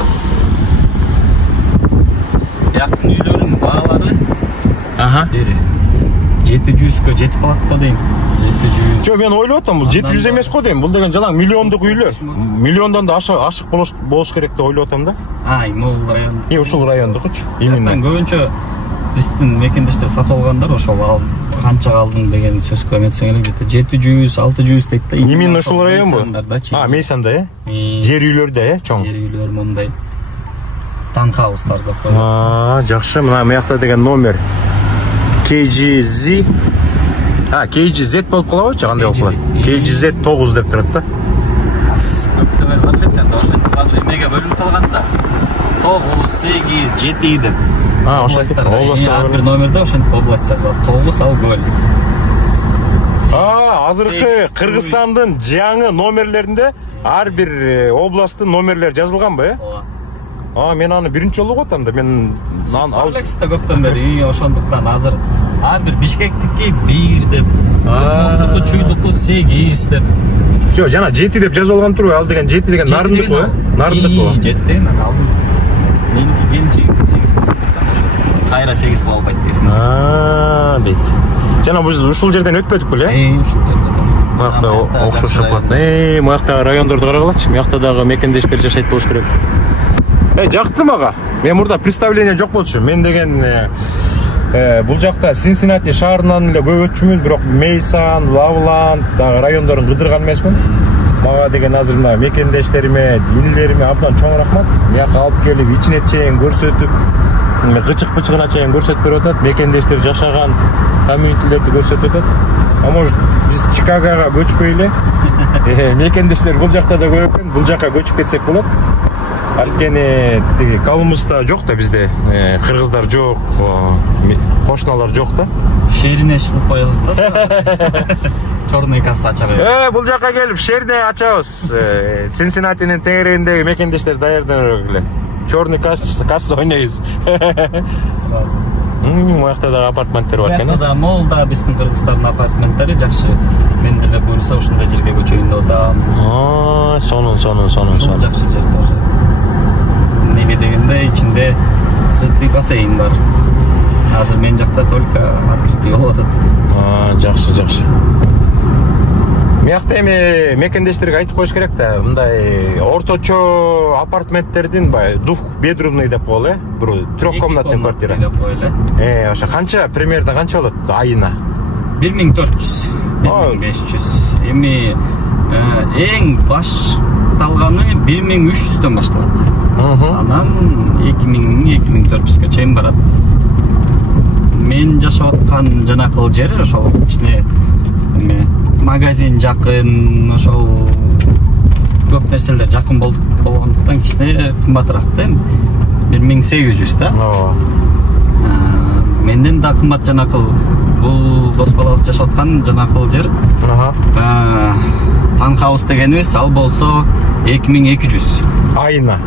Бияктын үйлөрүнүн баалары 700-кө жетип калат да дейм. 700. Жок, мен ойлоп атам, бул 700 эмес го дейм. Бул деген жалаң миллиондук үйлөр. Миллиондон да ашык болуш керек деп ойлоп атам да. Могул район. Ушул райондукучу. Именно. Көбүнчө биздин мекендештер сатып алгандар ошол канча алдың деген сөзгө эметсең эле где-то 700-600 дейт да. Именно ушул районбу? Мейсанда, жер үйлөрдө, чоң. Жер үйлөр мондай таунхаустар деп коет. Жакшы, мына мыякта деген номер KGZ KGZ болуп калабычы, кандай болуп калат? KGZ 9 деп турат да. Көптө бар десем, ошентип азыр эмеге бөлүнүп калган да. 9, 8, 7 деп. Ошентип областтар бир номерде ошентип область жазылат. 9 Алгөл. Азыркы Кыргызстандын жаңы номерлеринде ар бир областтын номерлери жазылганбы, э? Мен аны биринчи жолу угутам да. Мен Алексте көптөн бери ошондуктан азыр ар бир Бишкектики 1 деп, Ақтоктуку Чуйдуку 8 деп. Жок, жана 7 деп жазып алган турбу? Ал деген 7 деген Нарындык го, э? Нарындык го. 7 деген алдым. Меники келинчеги 8 болуп ошо. Кайра 8 кылып албайт дейсиң. Дейт. Жана биз ушул жерден өтпөдүк беле? Ушул жерден. Муякта окшош жакат. Муякта райондорду карагалачы. Муякта дагы мекендештер жашайт болуш керек. Жакты мага. Мен мурда представление жок болчу. Мен деген бул жакта Синсинати шаарынан эле көп өтчүмүн, бирок Мейсан, Лавланд дагы райондорун кыдырган эмесмин. Мага деген азыр мына мекендештериме, инилериме абдан чоң рахмат. Мияка алып келип, ичине чейин көрсөтүп, кычык-пычыгына чейин көрсөтүп берип атат. Мекендештер жашаган комьюнитилерди көрсөтүп атат. Может, биз Чикагога көчпөйлү. Мекендештер бул жакта да көп экен, бул жака көчүп кетсек болот. Анткени тиги Калмыста жок да бизде, кыргыздар жок, кошуналар жок да. Шерине кылып коебуз да. Чорный касса ачабыз. Бул жака келип шерине ачабыз. Синсинатинин тегерегиндеги мекендештер даярданып эле. Чорный касса ойнойбуз. Муякта дагы апартменттер бар экен. Муякта да мол да биздин кыргыздардын апартменттери жакшы. Мен деле буюрса ушундай жерге көчөйүн деп атам. Сонун. Жакшы жер тоже. Неге дегенде ичинде открытый бассейн бар. Азыр мен жакта только открытый болуп атат. Жакшы. Муякта эми мекендештерге айтып коюш керек да, мындай орточо апартменттердин двухбедрумный деп коелу, э? Бир трехкомнатный квартира. Ошо канча примерно канча болот айына? 1400, 1500. Эми эң башталганы 1300дөн башталат. Анан 2000-2400га чейин барат. Мен жашап аткан жанакыл жер ошол кичине магазин жакын, ошол көп нерселер жакын болгондуктан кичине кымбатыраак да. 1800 да. Менден да кымбат жанакыл бул дос балабыз жашап аткан жанакыл жер. Танхаус дегенибиз ал болсо 2200 айына.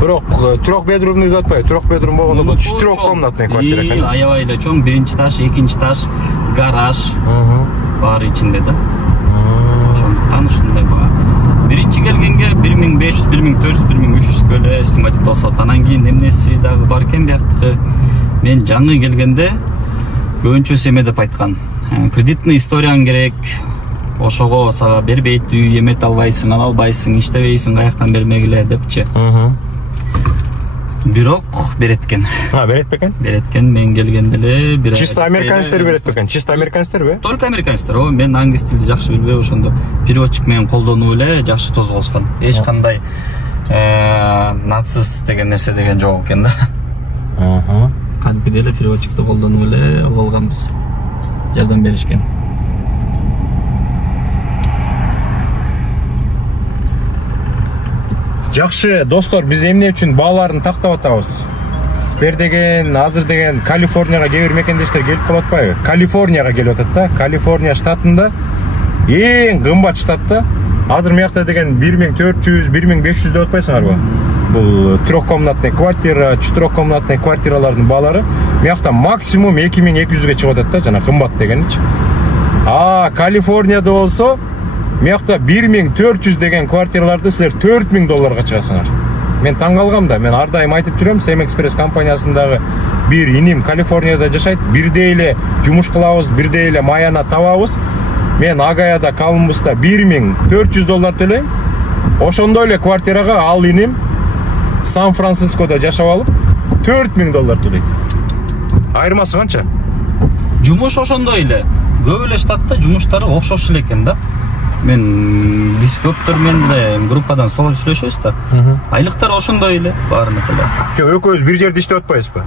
Бирок трехбедрумный деп атпайбы? Трехбедрум болгондо бул четырехкомнатный квартира экен. Аябай эле чоң, биринчи этаж, экинчи этаж, гараж бар ичинде да. Ошондуктан ушундай бага. Биринчи келгенге 1500, 1400, 1300 эле эстиматив болсот. Анан кийин эмнеси дагы бар экен бияктыкы. Мен жаңы келгенде көбүнчөсү эме деп айткан. Кредитный историяң керек. Ошого сага бербейт, үй эмете албайсың, ала албайсың, иштебейсиң, каяктан бермегиле депчи. Бирок берет экен. Берет бекен? Берет экен, мен келгенде эле бир чисто американецтер берет бекен? Чисто американецтерби? Только американецтер. Мен англис тилди жакшы билбей, ошондо переводчик менен колдонуп эле жакшы тосуп алышкан. Эч кандай нацист деген нерсе деген жок экен да. Кадимки эле переводчикти колдонуп эле алып алганбыз. Жардам беришкен. Жакшы достор, биз эмне үчүн бааларын тактап атабыз? Силер деген азыр деген Калифорнияга кээ бир мекендештер келип калып атпайбы? Калифорнияга келип атат да. Калифорния штатында эң кымбат штат да. Азыр муякта деген 1400, 1500 деп атпайсыңарбы? Бул трехкомнатный квартира, четырехкомнатный квартиралардын баалары муякта максимум 2200ге чыгып атат да, жана кымбат дегеничи. Калифорнияда болсо муякта 1400 деген квартираларды силер $4000 чыгасыңар. Мен таң калгам да, мен ар дайым айтып жүрөм, Сэм Экспресс компаниясындагы бир иним Калифорнияда жашайт, бирдей эле жумуш кылабыз, бирдей эле маяна табабыз. Мен Агаяда, Колумбуста $1400 төлөйм. Ошондой эле квартирага ал иним Сан-Францискодо жашап алып $4000 төлөйт. Айырмасы канча? Жумуш ошондой эле. Көп эле штатта жумуштары окшош эле экен да. Мен биз көптөр менен группадан сүйлөшөбүз да. Айлыктар ошондой эле, баарыныкы да. Экөөбүз бир жерде иштеп атпайбызбы?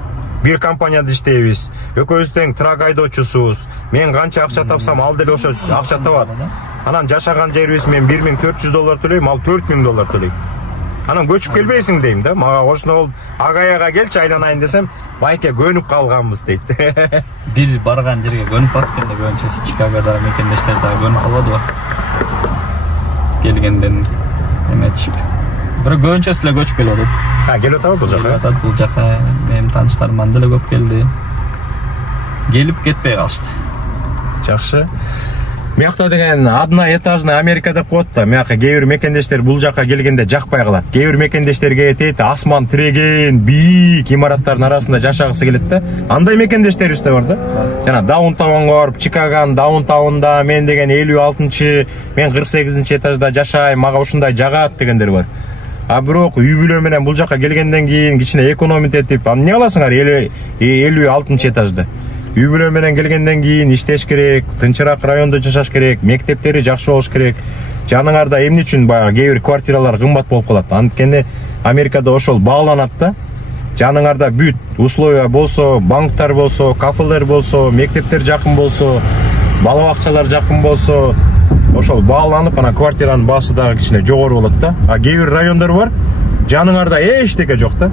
бир компанияда иштейбиз. Экөөбүз тең трак айдоочусубуз. Мен канча акча тапсам, ал деле ошо акча табат. Анан жашаган жерибиз мен $1400 төлөйм, ал $4000 төлөйт. Анан көчүп келбейсиң дейм да. Мага кошуна болуп, агаяга келчи айланайын десем, байке көнүп калганбыз дейт. Бир барган жерге көнүп барып келди, көбүнчөсү Чикагода мекендештер дагы көнүп калбадыбы? Келгенден эметишип. Бирок көбүнчөсү эле көчүп келип атат. Келип атабы бул жака? Келип атат бул жака. Менин тааныштарым деле көп келди. Келип кетпей калышты. Жакшы. Мякта деген одноэтажный Америка деп коет да. Мякка кээ бир мекендештер бул жака келгенде жакпай калат. Кээ бир мекендештерге айтет, асман тиреген, бийик имараттардын арасында жашагысы келет да. Андай мекендештерибиз да бар да. Жана даунтаунга барып, Чикаганын даунтаунда мен деген 56-чы, мен 48-чи этажда жашайм, мага ушундай жагат дегендер бар. А бирок үй бүлө менен бул жака келгенден кийин кичине экономить этип, эмне кыласыңар 56-чы этажда? Үй бүлө менен келгенден кийин иштеш керек, тынчыраак райондо жашаш керек, мектептери жакшы болуш керек. Жаныңарда эмне үчүн баягы кээ бир квартиралар кымбат болуп калат? Анткени Америкада ошол бааланат да. Жаныңарда бүт условия болсо, банктар болсо, кафелер болсо, мектептер жакын болсо, бала бакчалар жакын болсо, ошол бааланып, анан квартиранын баасы дагы кичине жогору болот да. А кээ бир райондор бар, жаныңарда эчтеке жок да.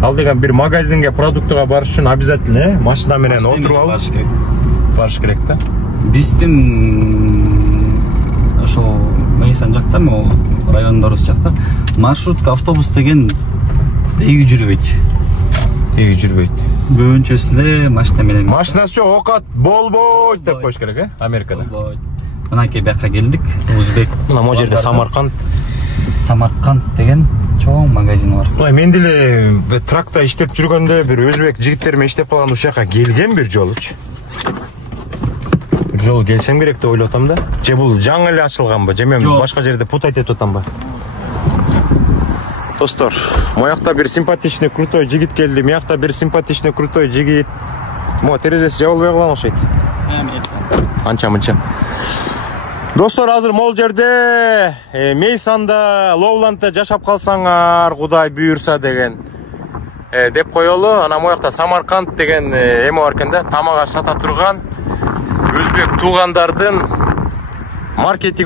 Ал деген бир магазинге, продуктуга барыш үчүн обязательно машина менен отуруп алып барыш керек да. Биздин ошол Мейсон жакта, могу райондорубуз жакта маршрутка автобус деген теги жүрбөйт. Теги жүрбөйт. Көбүнчөсү эле машина менен. Машинасы жок, окат болбойт деп коюш керек, Америкада. Мынакей бияка келдик, Узбек. Мына могу жерде Самарканд деген чоң магазин бар. Ой, мен деле тракта иштеп жүргөндө бир өзбек жигиттер менен иштеп калган ушул жака келген бир жолучу. Бир жолу келсем керек деп ойлоп атам да. Же бул жаңы эле ачылганбы, же мен башка жерде путать этип атамбы? Достор, моякта бир симпатичный крутой жигит келди. Моякта бир симпатичный крутой жигит. Мо терезеси жабылбай калган окшойт. Анча-мынча. Достор, азыр могул жерде Мейсонда, Лоуландда жашап калсаңар, Кудай буйрса деген деп коелу. Ана моякта Самарканд деген эме бар экен да, тамак аш сата турган өзбек туугандардын маркети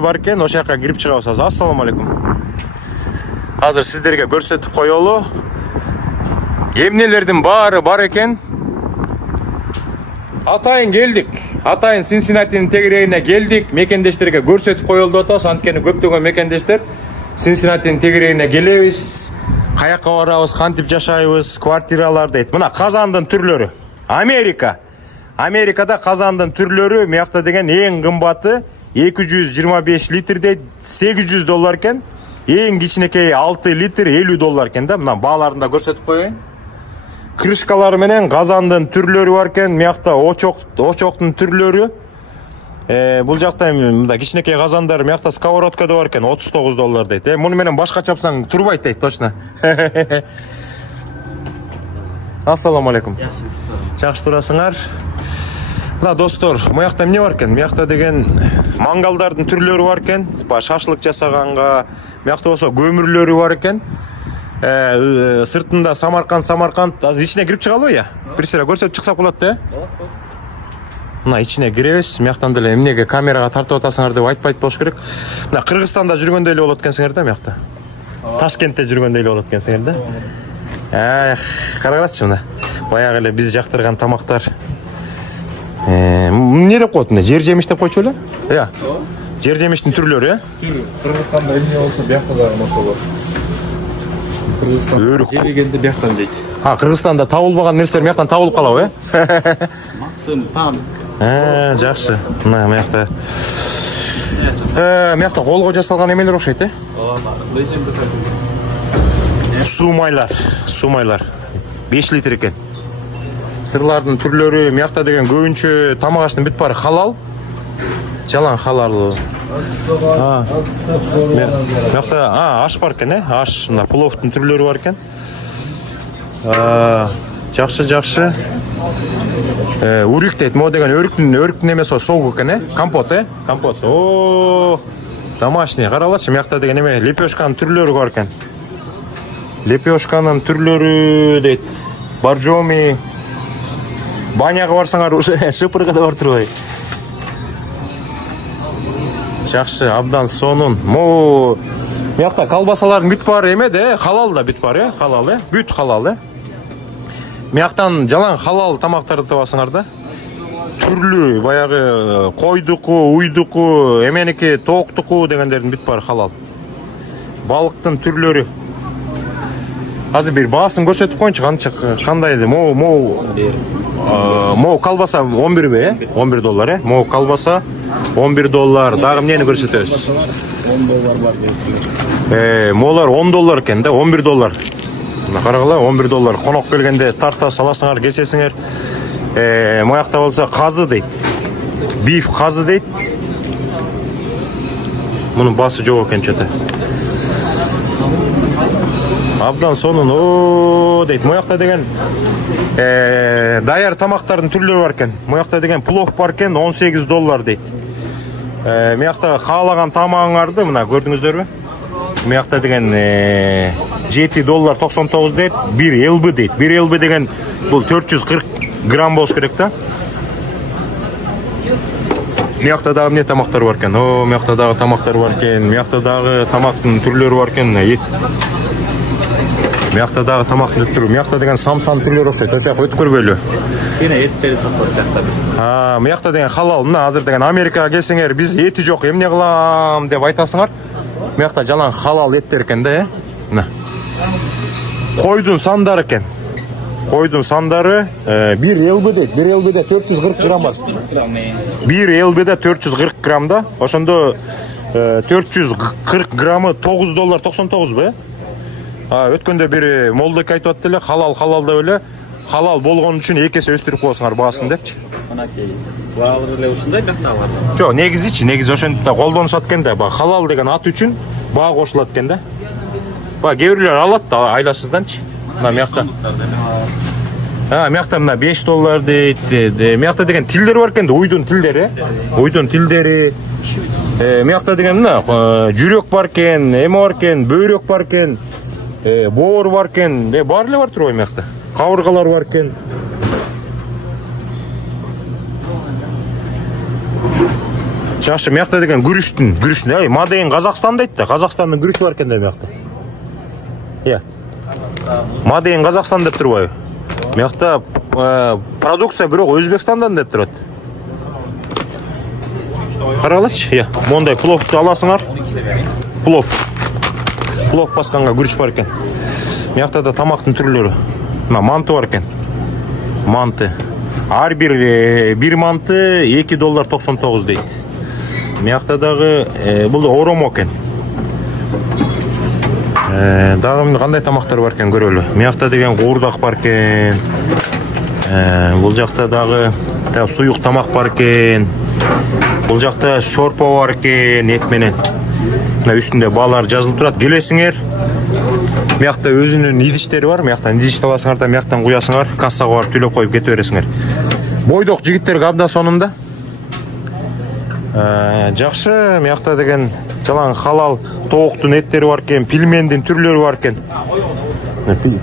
бар экен. Ошол жака кирип чыгабыз. Ассаламу алейкум. Азыр сиздерге көрсөтүп коелу. Эмнелердин баары бар экен. Атайын келдик. Атайын Синсинатинин тегерегине келдик. Мекендештерге көрсөтүп коелду атабыз. Анткени көптөгөн мекендештер Синсинатинин тегерегине келебиз, каяка барабыз, кантип жашайбыз, квартиралар дейт. Мына казандын түрлөрү. Америкада казандын түрлөрү мыякта деген эң кымбаты 225 литрде $800 экен. Эң кичинекей 6 литр $50 экен да. Мына бааларын да көрсөтүп коеюн. Крышкалар менен казандын түрлөрү бар экен. Мыякта очоктун түрлөрү. Бул жакта мында кичинекей казандар, мыякта сковородка да бар экен, $39 дейт. Муну менен башка чапсаң турбайт дейт, точно. Ассаламу алейкум. Жакшы турасыңар. Мына достор, мыякта эмне бар экен? Мыякта деген мангалдардын түрлөрү бар экен. Шашлык жасаганга, мыякта болсо көмүрлөрү бар экен. Сыртында Самарканд, азыр ичине кирип чыгалбы я? Бир сыра көрсөтүп чыксак болот да? Мына ичине киребиз. Мыяктан деле эмнеге камерага тартып атасыңар деп айтпайт болуш керек. Мына Кыргызстанда жүргөндөй эле болот экенсиңер да мыякта. Ташкентте жүргөндөй эле болот экенсиңер да. Карагылачы мына. Баягы эле биз жактырган тамактар. Эмне деп коет мына? Жер жемиш деп койчу эле? Жер жемиштин түрлөрү, Кыргызстанда эмне болсо биякта дагы ошол бар. Кыргызстанда жегенде бияктан жейт. Кыргызстанда табылбаган нерселер мыяктан табылып калабы, Максим там. Жакшы. Мына мыякта. Мыякта колго жасалган эмелер окшойт, Сумайлар. 5 литр экен. Сырлардын түрлөрү, мыякта деген көбүнчө тамак аштын бүт баары халал. Жалаң халал. Мыякта аш бар экен, аш, мына пловтун түрлөрү бар экен. Жакшы. Урик дейт, могу деген өрүктүн эмеси соук экен, компот, Компот. Домашний, каралачы, мыякта деген эме лепешканын түрлөрү бар экен. Лепешканын түрлөрү дейт. боржоми. Баняға барсаңар уже шыпырға да бар тұрбай. Жақшы, абдан сонун. Мо мыякта колбасалардын бүт бар эме халал да бүт бар, халал, бүт халал, Мыяктан жалаң халал тамактарды табасыңар да. Түрлүү, баягы койдуку, уйдуку, эменики, тооктуку дегендердин бүт бар халал. Балыктын түрлөрү. Азыр бир баасын көрсөтүп коюнчу, кандай эди? Мо колбаса 11 бе, $11, Мо колбаса $11. Дагы эмнени көрсөтөбүз? Молар $10 экен да, $11. Карагыла, $11. Конок келгенде тарта саласыңар, кесесиңер. Моякта болсо казы дейт. Биф казы дейт. Мунун басы жок экен чөтө. Абдан сонун дейт. Моякта деген даяр тамактардын түрлөрү бар экен. Моякта деген плов бар экен, $18 дейт. Моякта каалаган тамагыңарды мына көрдүңүздөрбү? Моякта деген $7.99 дейт. 1 лб дейт. 1 лб деген бул 440 грамм болуш керек да. Моякта дагы эмне тамактар бар экен? Моякта дагы тамактар бар экен. Моякта дагы тамактын түрлөрү бар экен. Моякта дагы тамактын түрлөрү. Моякта деген самсан түрлөрү окшойт. Ошо өтүп көрбөйлү. Кene эттери сатылат жакта биз. Моякта деген халал. Мына азыр деген Америкага келсеңер, биз эти жок, эмне кылам деп айтасыңар. Моякта жалаң халал эттер экен да, Мына. Койдун сандары экен. Койдун сандары 1 лб дейт. 1 лбде 440 грамм бар. 1 лбде 440 грамм да. Ошондо 440 граммы $9.99 бе? Өткөндө бир молдок айтып атты эле, халал деп эле. Халал болгон үчүн 2 эсе өстүрүп коесуңар баасын депчи. Анакей. Баалар эле ушундай макталар. Жок, негизи ошентип да колдонушат экен да. Халал деген ат үчүн баа кошулат экен да. Кээ бирлер алат да айласызданчы. Мына мыякта. Мыякта мына $5 дейт. Мыякта деген тилдер бар экен да, уйдун тилдери. Уйдун тилдери. Мыякта деген мына жүрөк бар экен, эме бар экен, бөйрөк бар экен, боор бар экен, баары эле бар турбайбы мыякта. Кабыргалар бар экен. Жакшы, мыякта деген күрүштүн, Мадейин Казакстан дейт да, Казакстандын күрүшү бар экен да мыякта. Мадейин Казакстан деп турбайбы? Мыякта продукция бирок Өзбекстандан деп турат. Карагылачы, мондай пловду аласыңар. Плов басканга күрүч бар экен. Мыякта да тамактын түрлөрү. Мына манты бар экен. Манты. Ар бир манты $2.99 дейт. Мыякта дагы бул оромо экен. Дагы кандай тамактар бар экен көрөлү. Мыякта деген куурдак бар экен. Бул жакта дагы суюк тамак бар экен. Бул жакта шорпо бар экен, эт менен. Мына үстүндө баалар жазылып турат. Келесиңер. Мыякта өзүнүн идиштери бар. Мыяктан идиш аласыңар да, мыяктан куясыңар, кассага барып төлөп коюп кете бересиңер. Бойдок жигиттерге абдан сонунда. Жакшы, мыякта деген жалаң халал тооктун эттери бар экен, пельмендин түрлөрү бар экен.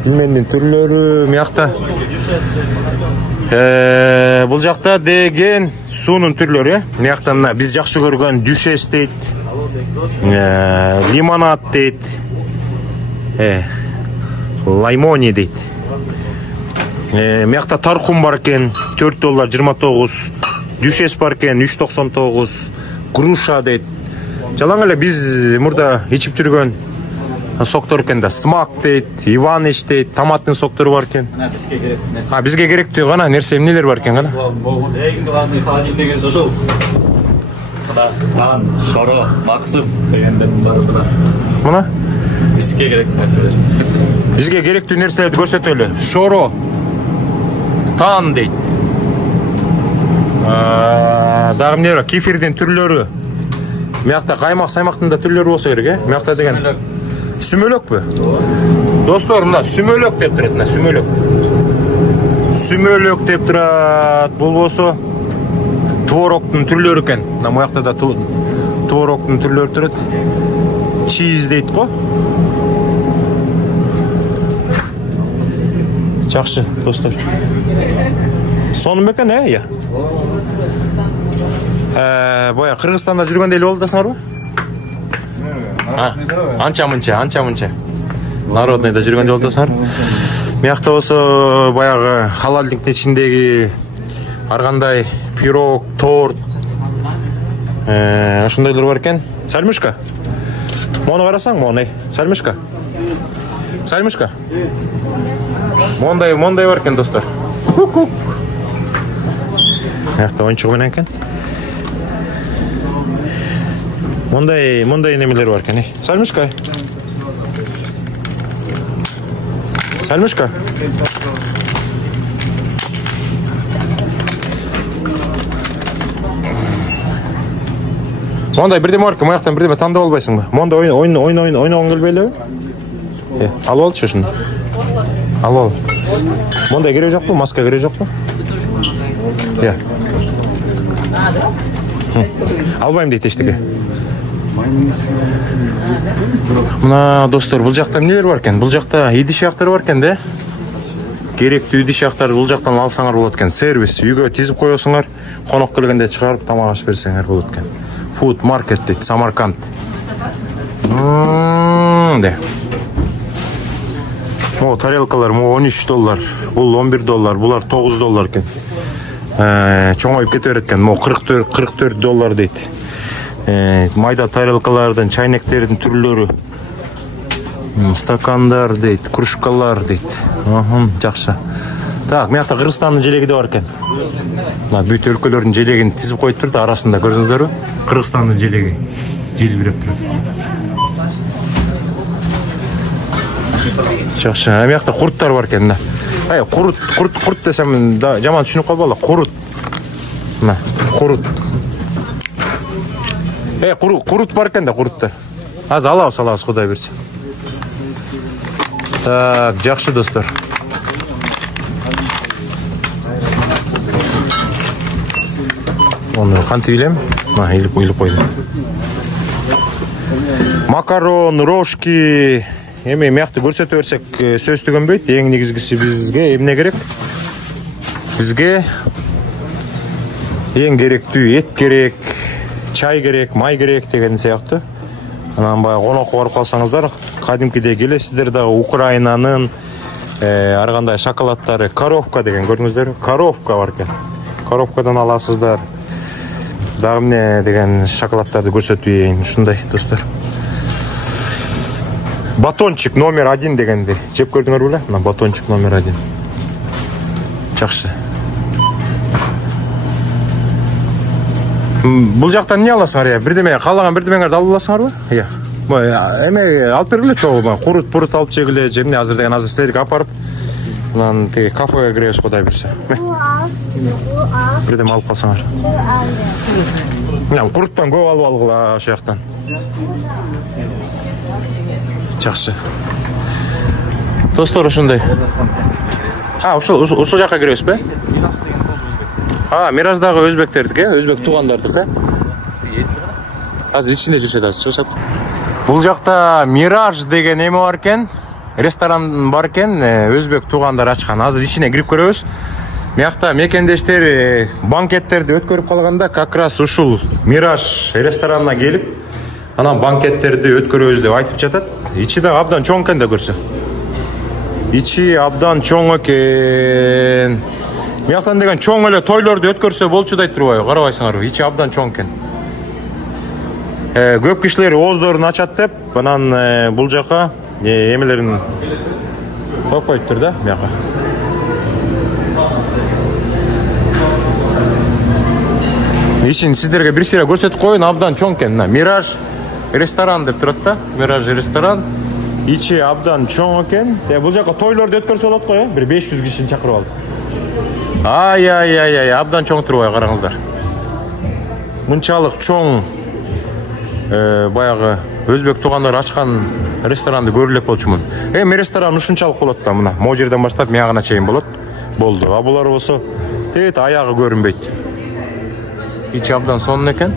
Пельмендин түрлөрү мыякта. Бул жакта деген суунун түрлөрү, Мыякта мына биз жакшы көргөн дүшес дейт. Лимонад дейт. Лаймони дейт. Мыякта тархун бар экен, $4.29. Дүшес бар экен, $3.99. Груша дейт. Жалаң эле биз мурда ичип жүргөн соктор экен да. Смак дейт, Иваныч дейт, томаттын соктору бар экен. Бизге керек нерсе. Бизге керектүү гана нерсе эмнелер бар экен гана? Эң главный холодильник ошол. Тан, шоро, максым дегендердин баары. Мына Бизге керек нерселер. Бизге керектүү нерселерди көрсөтөлү. Шоро, тан дейт. Дагы эмне бар? Кефирдин түрлөрү. Мыякта каймак-саймактын да түрлөрү болсо керек, Мыякта деген сүмөлөкпү? Достор, мына сүмөлөк деп турат, мына сүмөлөк. Сүмөлөк деп турат. Бул болсо твороктун түрлөрү экен. Мына мыякта да твороктун түрлөрү турат. Чиз дейт го. Жақсы, достар. Соны ма екен, иә? Боя, Қырғызстанда жүргенде елі болдасыңар ба? Анча-мынча. Народныйда жүргенде болдасыңар. Мияқта осы баяғы халалдықтың ішіндегі арғандай пирог, торт, ошондойлор бар екен. Сальмышка? Моны қарасаң, моны. Сальмышка? Мондай бар екен, достар. Мияқта ойыншығы менен екен. Мондай немелер бар екен. Сальмышка? Мондай бірдеме бар екен, маяқтан бірдеме таңдап албайсың ба? Мондай ойнауын келбейлі бе? Алып алшы шын. Алып ал. Мондай керек жоқ па? Маска керек жоқ па? Албайым дейді ештеке. Мына достар, бұл жақта нелер бар екен? Бұл жақта идиш аяқтар бар екен, де? Керекті идиш аяқтарды бұл жақтан алсаңар болады екен. Сервис, үйге тезіп қойосыңар, қонақ келгенде шығарып тамақ ашып берсеңер болады екен. Food market дейді, Самарканд. О, тарелкалар, $13, бұл $11, бұлар $9 екен. Чоңайып кетер еткен, $44 дейді. Майда тарелкалардан, чайнектердің түрлері, стакандар дейді, кружкалар дейді. Жақсы. Так, мияқта Қырғызстанның желегі де бар екен. Бүт өлкөлөрдүн желегин тизип коюп турду, арасында көрдүңүздөрбү? Кыргызстандын желеги желбиреп турат. Жакшы, мыякта курттар бар экен да. Курт десем жаман түшүнүп калбагыла. Курут. Мына, курут. Курут бар экен да, куруттар. Азыр алабыз, Кудай берсин. Так, жакшы достор. Onu kantı bilem. İlip koydum. Makaron, roşki. Мияқты көрсетіп өрсек сөз түгенбейді. Ең негізгісі бізге емне керек? Бізге ең керектүү ет керек, чай керек, май керек деген сияқты. Анан бай қонаққа барып қалсаңыздар, кәдімгідей келесіздер дағы Украинаның арғандай шоколадтары, коровка деген көрдіңіздер? Коровка бар екен. Коровкадан аласыздар. Дағы міне деген шоколадтарды көрсетейін. Шындай достар. Батончик номер 1 дегенде. Жеп көрдіңер біле? Батончик номер 1. Жақсы. Бұл жақтан не аласыңар? Бірдеме, қалаған бірдемеңерді алып аласыңар ба? Эме алып бергіле чоғы. Құрыт алып жегіле. Жеміне азыр деген азыр сілерік апарып. Кафеге кірес Құдай бірсе. Бірдеме алып қалсаңар. Құрыттан көп алып алғыла осы жақтан. Жақсы. Достар ушундай. Ушул жакка киребиз бе? Мираздагы өзбектердики, өзбек туугандардыкы. Азыр ичинде жүрсөт, азыр чыгышат. Бул жакта Мираж деген эме бар экен, ресторан бар экен, өзбек туугандар ачкан. Азыр ичине кирип көрөбүз. Мыякта мекендештер банкеттерди өткөрүп калганда, как раз ушул Мираж ресторанына келип, анан банкеттерди өткөрөбүз деп айтып жатат. Ичи да абдан чоң экен да көрсө. Ичи абдан чоң экен. Мыяктан деген чоң эле тойлорду өткөрсө болчу дейт турбайбы? Карабайсыңарбы? Ичи абдан чоң экен. Көп кишилер ооздорун ачат деп, анан бул жака эмелерин коюп коюптур да, мыяка. Ишин сиздерге бир сыйра көрсөтүп коюн, абдан чоң экен. Мираж ресторан деп турат да, Мираж ресторан. Ичи абдан чоң экен. Бул жака тойлорду өткөрсө болот го, бир 500 кишини чакырып алып. Абдан чоң турбайбы, караңыздар. Мынчалык чоң баягы өзбек туугандар ачкан ресторанды көрүлөк болчумун. Ресторан ушунчалык болот да, мына могу жерден баштап мягына чейин болот. Болду. Булар болсо аягы көрүнбөйт. Ичи абдан сонун экен.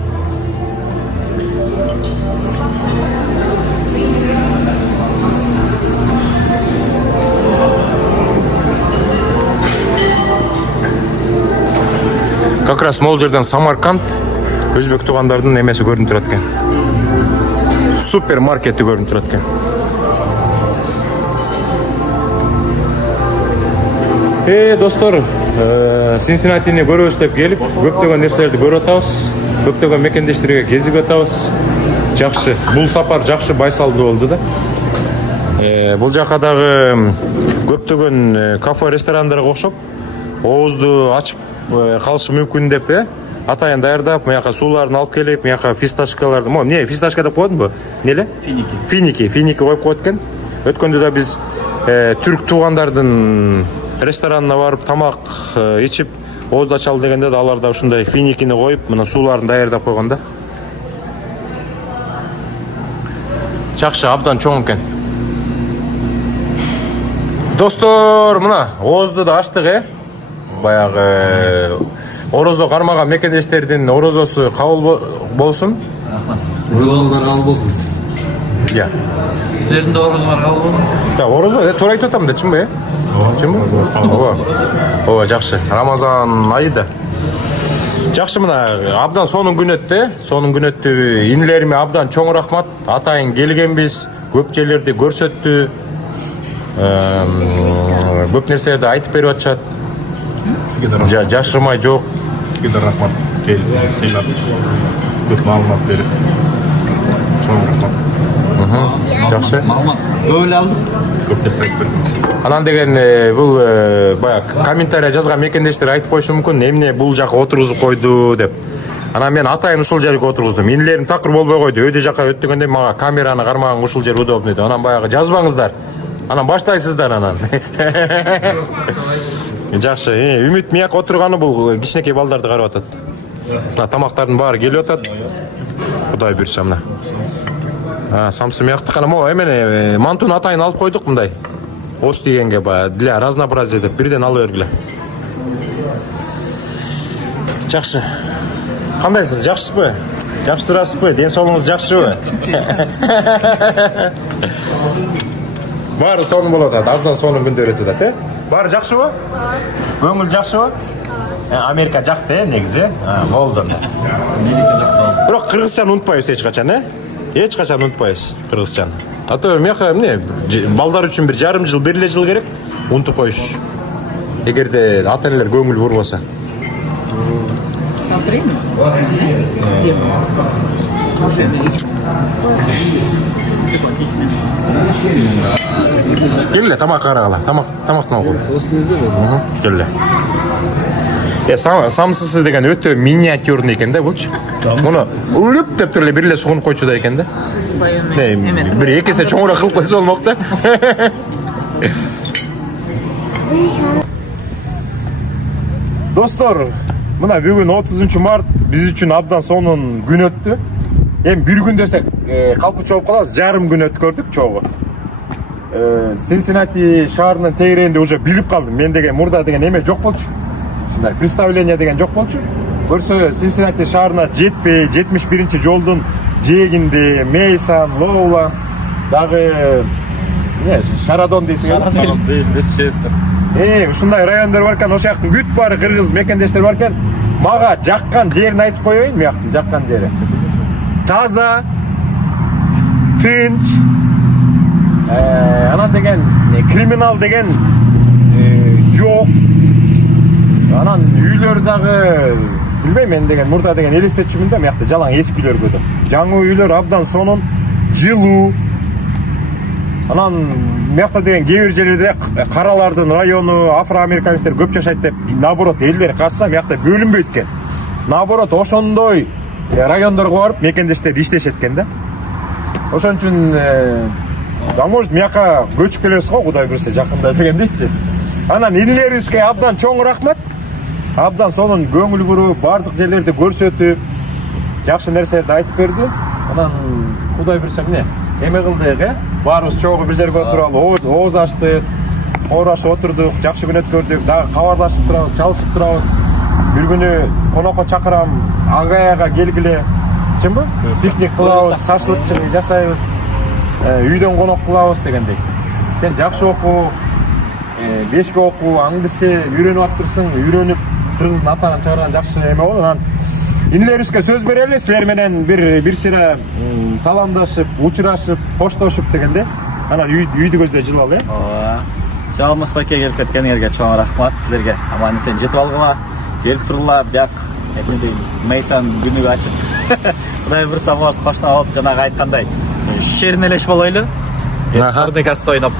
как раз могул жерден Самарканд өзбек туугандардын эмеси көрүнүп турат экен. Супермаркети көрүнүп турат экен. Достор, Синсинатини көрөбүз деп келип, көптөгөн нерселерди көрүп атабыз. Көптөгөн мекендештерге кезип атабыз. Жакшы, бул сапар жакшы байсалдуу болду да. Бул жака дагы көптөгөн кафе, ресторандарга окшоп, оозду ачып калышы мүмкүн деп, атайын даярдап, мыяка сууларын алып келип, мыяка фисташкаларды, эмне фисташка деп коёдунбу? Неле? Финики коюп коет экен. Өткөндө да биз түрк туугандардын ресторанына барып тамак ичип, оозду ачалы дегенде да алар да ушундай финикини коюп, мына сууларын даярдап койгон да. Жакшы, абдан чоң экен. Достор, мына оозду да ачтык, баягы орозо кармаган мекендештердин орозосу кабыл болсун. Орозоңуздар кабыл болсун. Я. Силердин да орозоңар кабыл болсун. Да, орозо туура айтып атам да, чынбы? Чынбы? Ооба, жакшы. Рамазан айы да. Жакшы, мына абдан сонун күн өттү. Сонун күн өттү. Инилериме абдан чоң рахмат. Атайын келгенбиз, көп жерлерди көрсөттү. Көп нерселерди айтып берип атышат. Жашырмай жок. Сизге да рахмат. Келип, сыйлап, көп маалымат берип. Чоң рахмат. Жакшы. Маалымат көп эле алдык. Көп нерсе айтып бердиңиз. Анан деген бул баягы комментарий жазган мекендештер айтып коюшу мүмкүн, эмне бул жака отургузуп койду деп. Анан мен атайын ушул жерге отургуздум. Инилерим такыр болбой койду. Өйдө жака өттүгөндө мага камераны кармаган ушул жер удобный деп. Анан баягы жазбаңыздар. Анан баштайсыздар анан. Жакшы, үмүт мияк отурганы бул кичинекей балдарды карап атат. Мына тамактардын баары келип атат. Кудай буйрса мына. Самсы мияктык анан эмene мантуну атайын алып койдук мындай. Ос дегенге баягы для разнообразия деп бирден алып бергиле. Жакшы. Кандайсыз? Жакшысызбы? Жакшы турасызбы? Ден соолугуңуз жакшыбы? Баары сонун болот атат. Абдан сонун күндөр өтүп атат, Баары жакшыбы? Көңүл жакшыбы? Америка жакты, негизи. Болду. Америка жакшы. Бирок кыргызчаны унутпайбыз эч качан, Эч качан унутпайбыз кыргызчаны. Ато мияка эмне балдар үчүн бир жарым жыл, бир эле жыл керек унутуп коюш. Эгерде ата-энелер көңүл бурбаса. Келе тамак карагыла. Тамактан алгыла. Келе. Самсысы деген өтө миниатюрный экен да булчу. Муну үлүп деп туруп бир эле сугунуп койчудай экен да. Бир эки эсе чоңураак кылып койсо болмок да. Достор, мына бүгүн 30-март биз үчүн абдан сонун күн өттү. Эми бир күн десек, калпы чогуп калабыз, жарым күн өткөрдүк чогуу. Синсинати шаарынын тегерегинде уже билип калдым. Мен деген мурда деген эме жок болчу. Мындай представление деген жок болчу. Көрсө Синсинати шаарына жетпей, 71-жолдун жээгинде Мейсан, Лоула, дагы Шарадон дейсиң. Вестчестер. Ушундай райондор бар экен, ошол жактын бүт баары кыргыз мекендештер бар экен. Мага жаккан жерин айтып коеюн, мыяктын жаккан жери. Таза, тынч, анан деген криминал деген жок. Анан үйлөр дагы билбейм, мен деген мурда деген элестетчүмүн да, мыякта жалаң эски үйлөр көрдүм. Жаңы үйлөр абдан сонун, жылуу. Анан мыякта деген кээ бир жерлерде каралардын району, афроамериканецтер көп жашайт деп, наоборот элдер катса мыякта бөлүнбөйт экен. Наоборот ошондой райондорго барып мекендештер иштешет экен да. Ошон үчүн а может мияка көчүп келебиз го, Кудай буйрса жакында дегендейчи. Анан инилерибизге абдан чоң рахмат. Абдан сонун көңүл буруп, бардык жерлерди көрсөтүп, жакшы нерселерди айтып берди. Анан Кудай буйрса эмне кылдык, баарыбыз чогуу бир жерге отуруп, ооз ачтык, оорашып отурдук, жакшы күн өткөрдүк, дагы кабарлашып турабыз, чалышып турабыз. Бир күнү конокко чакырам, Агаяга келгиле. Чынбы? Пикник кылабыз, шашлык жасайбыз. Үйдөн конок кылабыз дегендей. Сен жакшы окуу, бешке окуу, аңдысы үйрөнүп атырсың, үйрөнүп кыргыздын атынан чыгарган жакшы эме го. Анан инилерибизге сөз берели, силер менен бир сыйра саламдашып, учурашып, коштошуп дегенде. Анан үйдү көздөй жылалы. Ооба. Саламат байке келип кеткениңерге чоң рахмат силерге. Аман эсен жетип алгыла, келип тургула, бияк Мейсан күнүгө ачып. Кудай бир самост коштоп алып, жанагы айткандай, шеринелеш болойлу. Тордекас ойноп.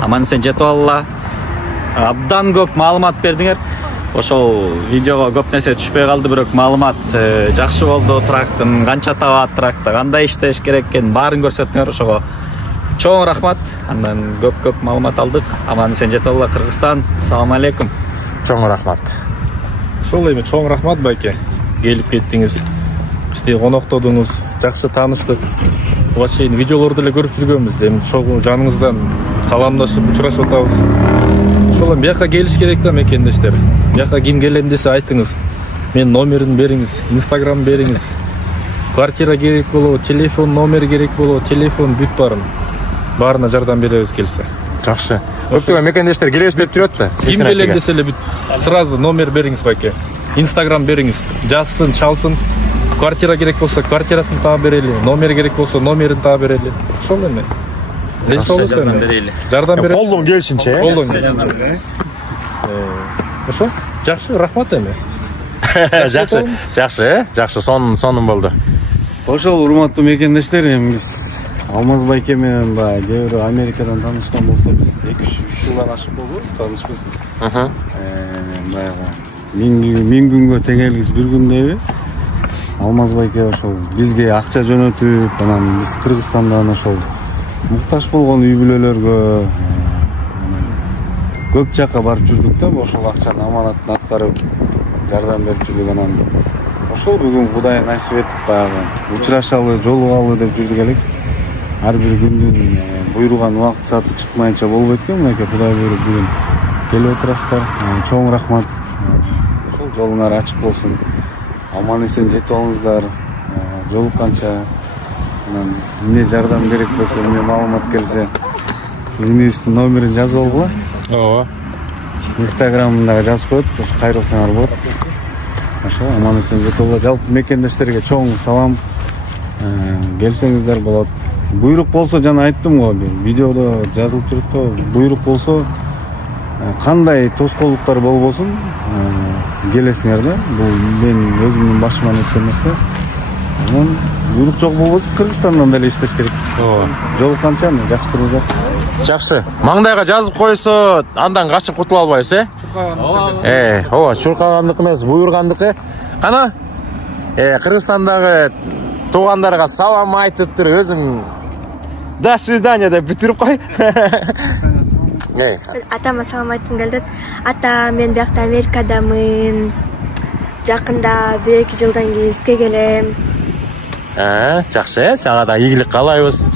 Аман эсен жетип алгыла. Абдан көп маалымат бердиңер. Ошол видеого көп нерсе түшпөй калды, бирок маалымат жакшы болду. Трактын канча табат, тракта кандай иштеш керек экенин баарын көрсөттүңөр. Ошого чоң рахмат. Андан көп маалымат алдык. Аман эсен жетип алгыла Кыргызстан. Салам алейкум. Чоң рахмат. Ошол эми чоң рахмат байке. Келип кеттиңиз. Бизди коноктодуңуз, жакшы тааныштык. Буга чейин видеолорду эле көрүп жүргөнбүз. Эми чогуу жаныңыздан саламдашып, учурашып атабыз. Ошол эми бияка келиш керек да мекендештер. Бияка ким келем десе айтыңыз. Мен номерин бериңиз, Instagram бериңиз. Квартира керек болобу, телефон номери керек болобу, телефон бүт барын. Баарына жардам беребиз келсе. Жакшы. Көптөгөн мекендештер келебиз деп жүрөт да. Ким келем десе эле бүт. Сразу номер бериңиз байке. Instagram бериңиз. Жазсын, чалсын. Квартира керек болсо квартирасын таап берели, номер керек болсо номерин таап берели. Ошол эми. Жардам берели. Жардам берели. Колдон келишинче. Колдон келишинче. Ошо, жакшы, рахмат эми. Жакшы, сонун болду. Ошол урматтуу мекендештер, эми биз Алмаз байке менен баягы кээ бирөө Америкадан таанышкан болсо, биз 2-3 жылдан ашык болду таанышпыз. Баягы 1000 күнгө тең элгиз бир күндөбү. Алмаз байке ошол бизге акча жөнөтүп, анан биз Кыргызстандан ошол муктаж болгон үй бүлөлөргө көп жакка барып жүрдүк да, ошол акчаны аманатын аткарып жардам берип жүрдүк. Анан ошол бүгүн Кудай насип этип баягы учурашалы, жолугалы деп жүрдүк элек. Ар бир күндүн буйруган убакыт сааты чыкмайынча болбойт экен. Мынакей Кудай буйруп бүгүн келип отурасыздар. Чоң рахмат. Ошол жолуңар ачык болсун. Аман эсен жетип алыңыздар. Жолукканча анан эмне жардам керек болсо, эмне маалымат келсе, инибиздин номерин жазып алгыла. Ооба. Instagram'da жазып коет, кайрылсаңар болот. Ошо аман эсен жетип алгыла. Жалпы мекендештерге чоң салам. Келсеңиздер болот. Буйрук болсо жана айттым го, видеодо жазылып жүрөт го. Буйрук болсо кандай тоскоолдуктар болбосун, келесиңер да. Бул мен өзүмдүн башыман өткөн нерсе. Анан буйрук жок болбосо Кыргызстандан деле иштеш керек. Ооба. Жолукканча жакшы тургуздар. Жакшы. Маңдайга жазып койсо, андан качып кутула албайсыз, ооба, чуркагандык эмес, буйргандыкы. Кана? Кыргызстандагы туугандарга салам айтып туруп, өзүм до свидания деп бүтүрүп кой. Атама салам айткым келди. Ата, мен биякта Америкадамын. Жакында 1-2 жылдан кийин сизге келем. Жакшы, сага да ийгилик каалайбыз.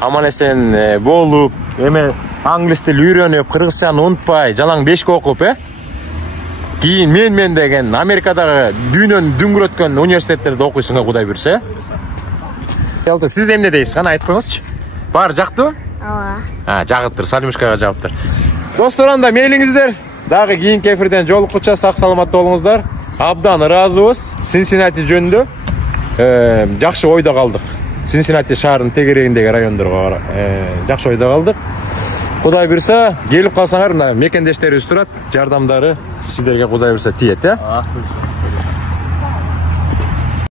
Аман эсен болуп, эме англис тил үйрөнүп, кыргызчаны унутпай, жалаң 5 окуп, кийин мен деген Америкадагы дүйнөнү дүңгүрөткөн университеттерде окуйсуңар, Кудай буйрса. Сиз эмне дейсиз? Кана айтып коюңузчу. Баары жактыбы? Ооба. Жагыптыр, Салимушкага жагыптыр. Достор, анда мейлиңиздер. Дагы кийинки эфирден жолуккуча сак саламатта болуңуздар. Абдан ыраазыбыз Синсинати жөнүндө. Жакшы ойдо калдык. Синсинати шаарынын тегерегиндеги райондорго жакшы ойдо калдык. Кудай буйрса, келип калсаңар, мекендештерибиз турат, жардамдары сиздерге Кудай буйрса тиет,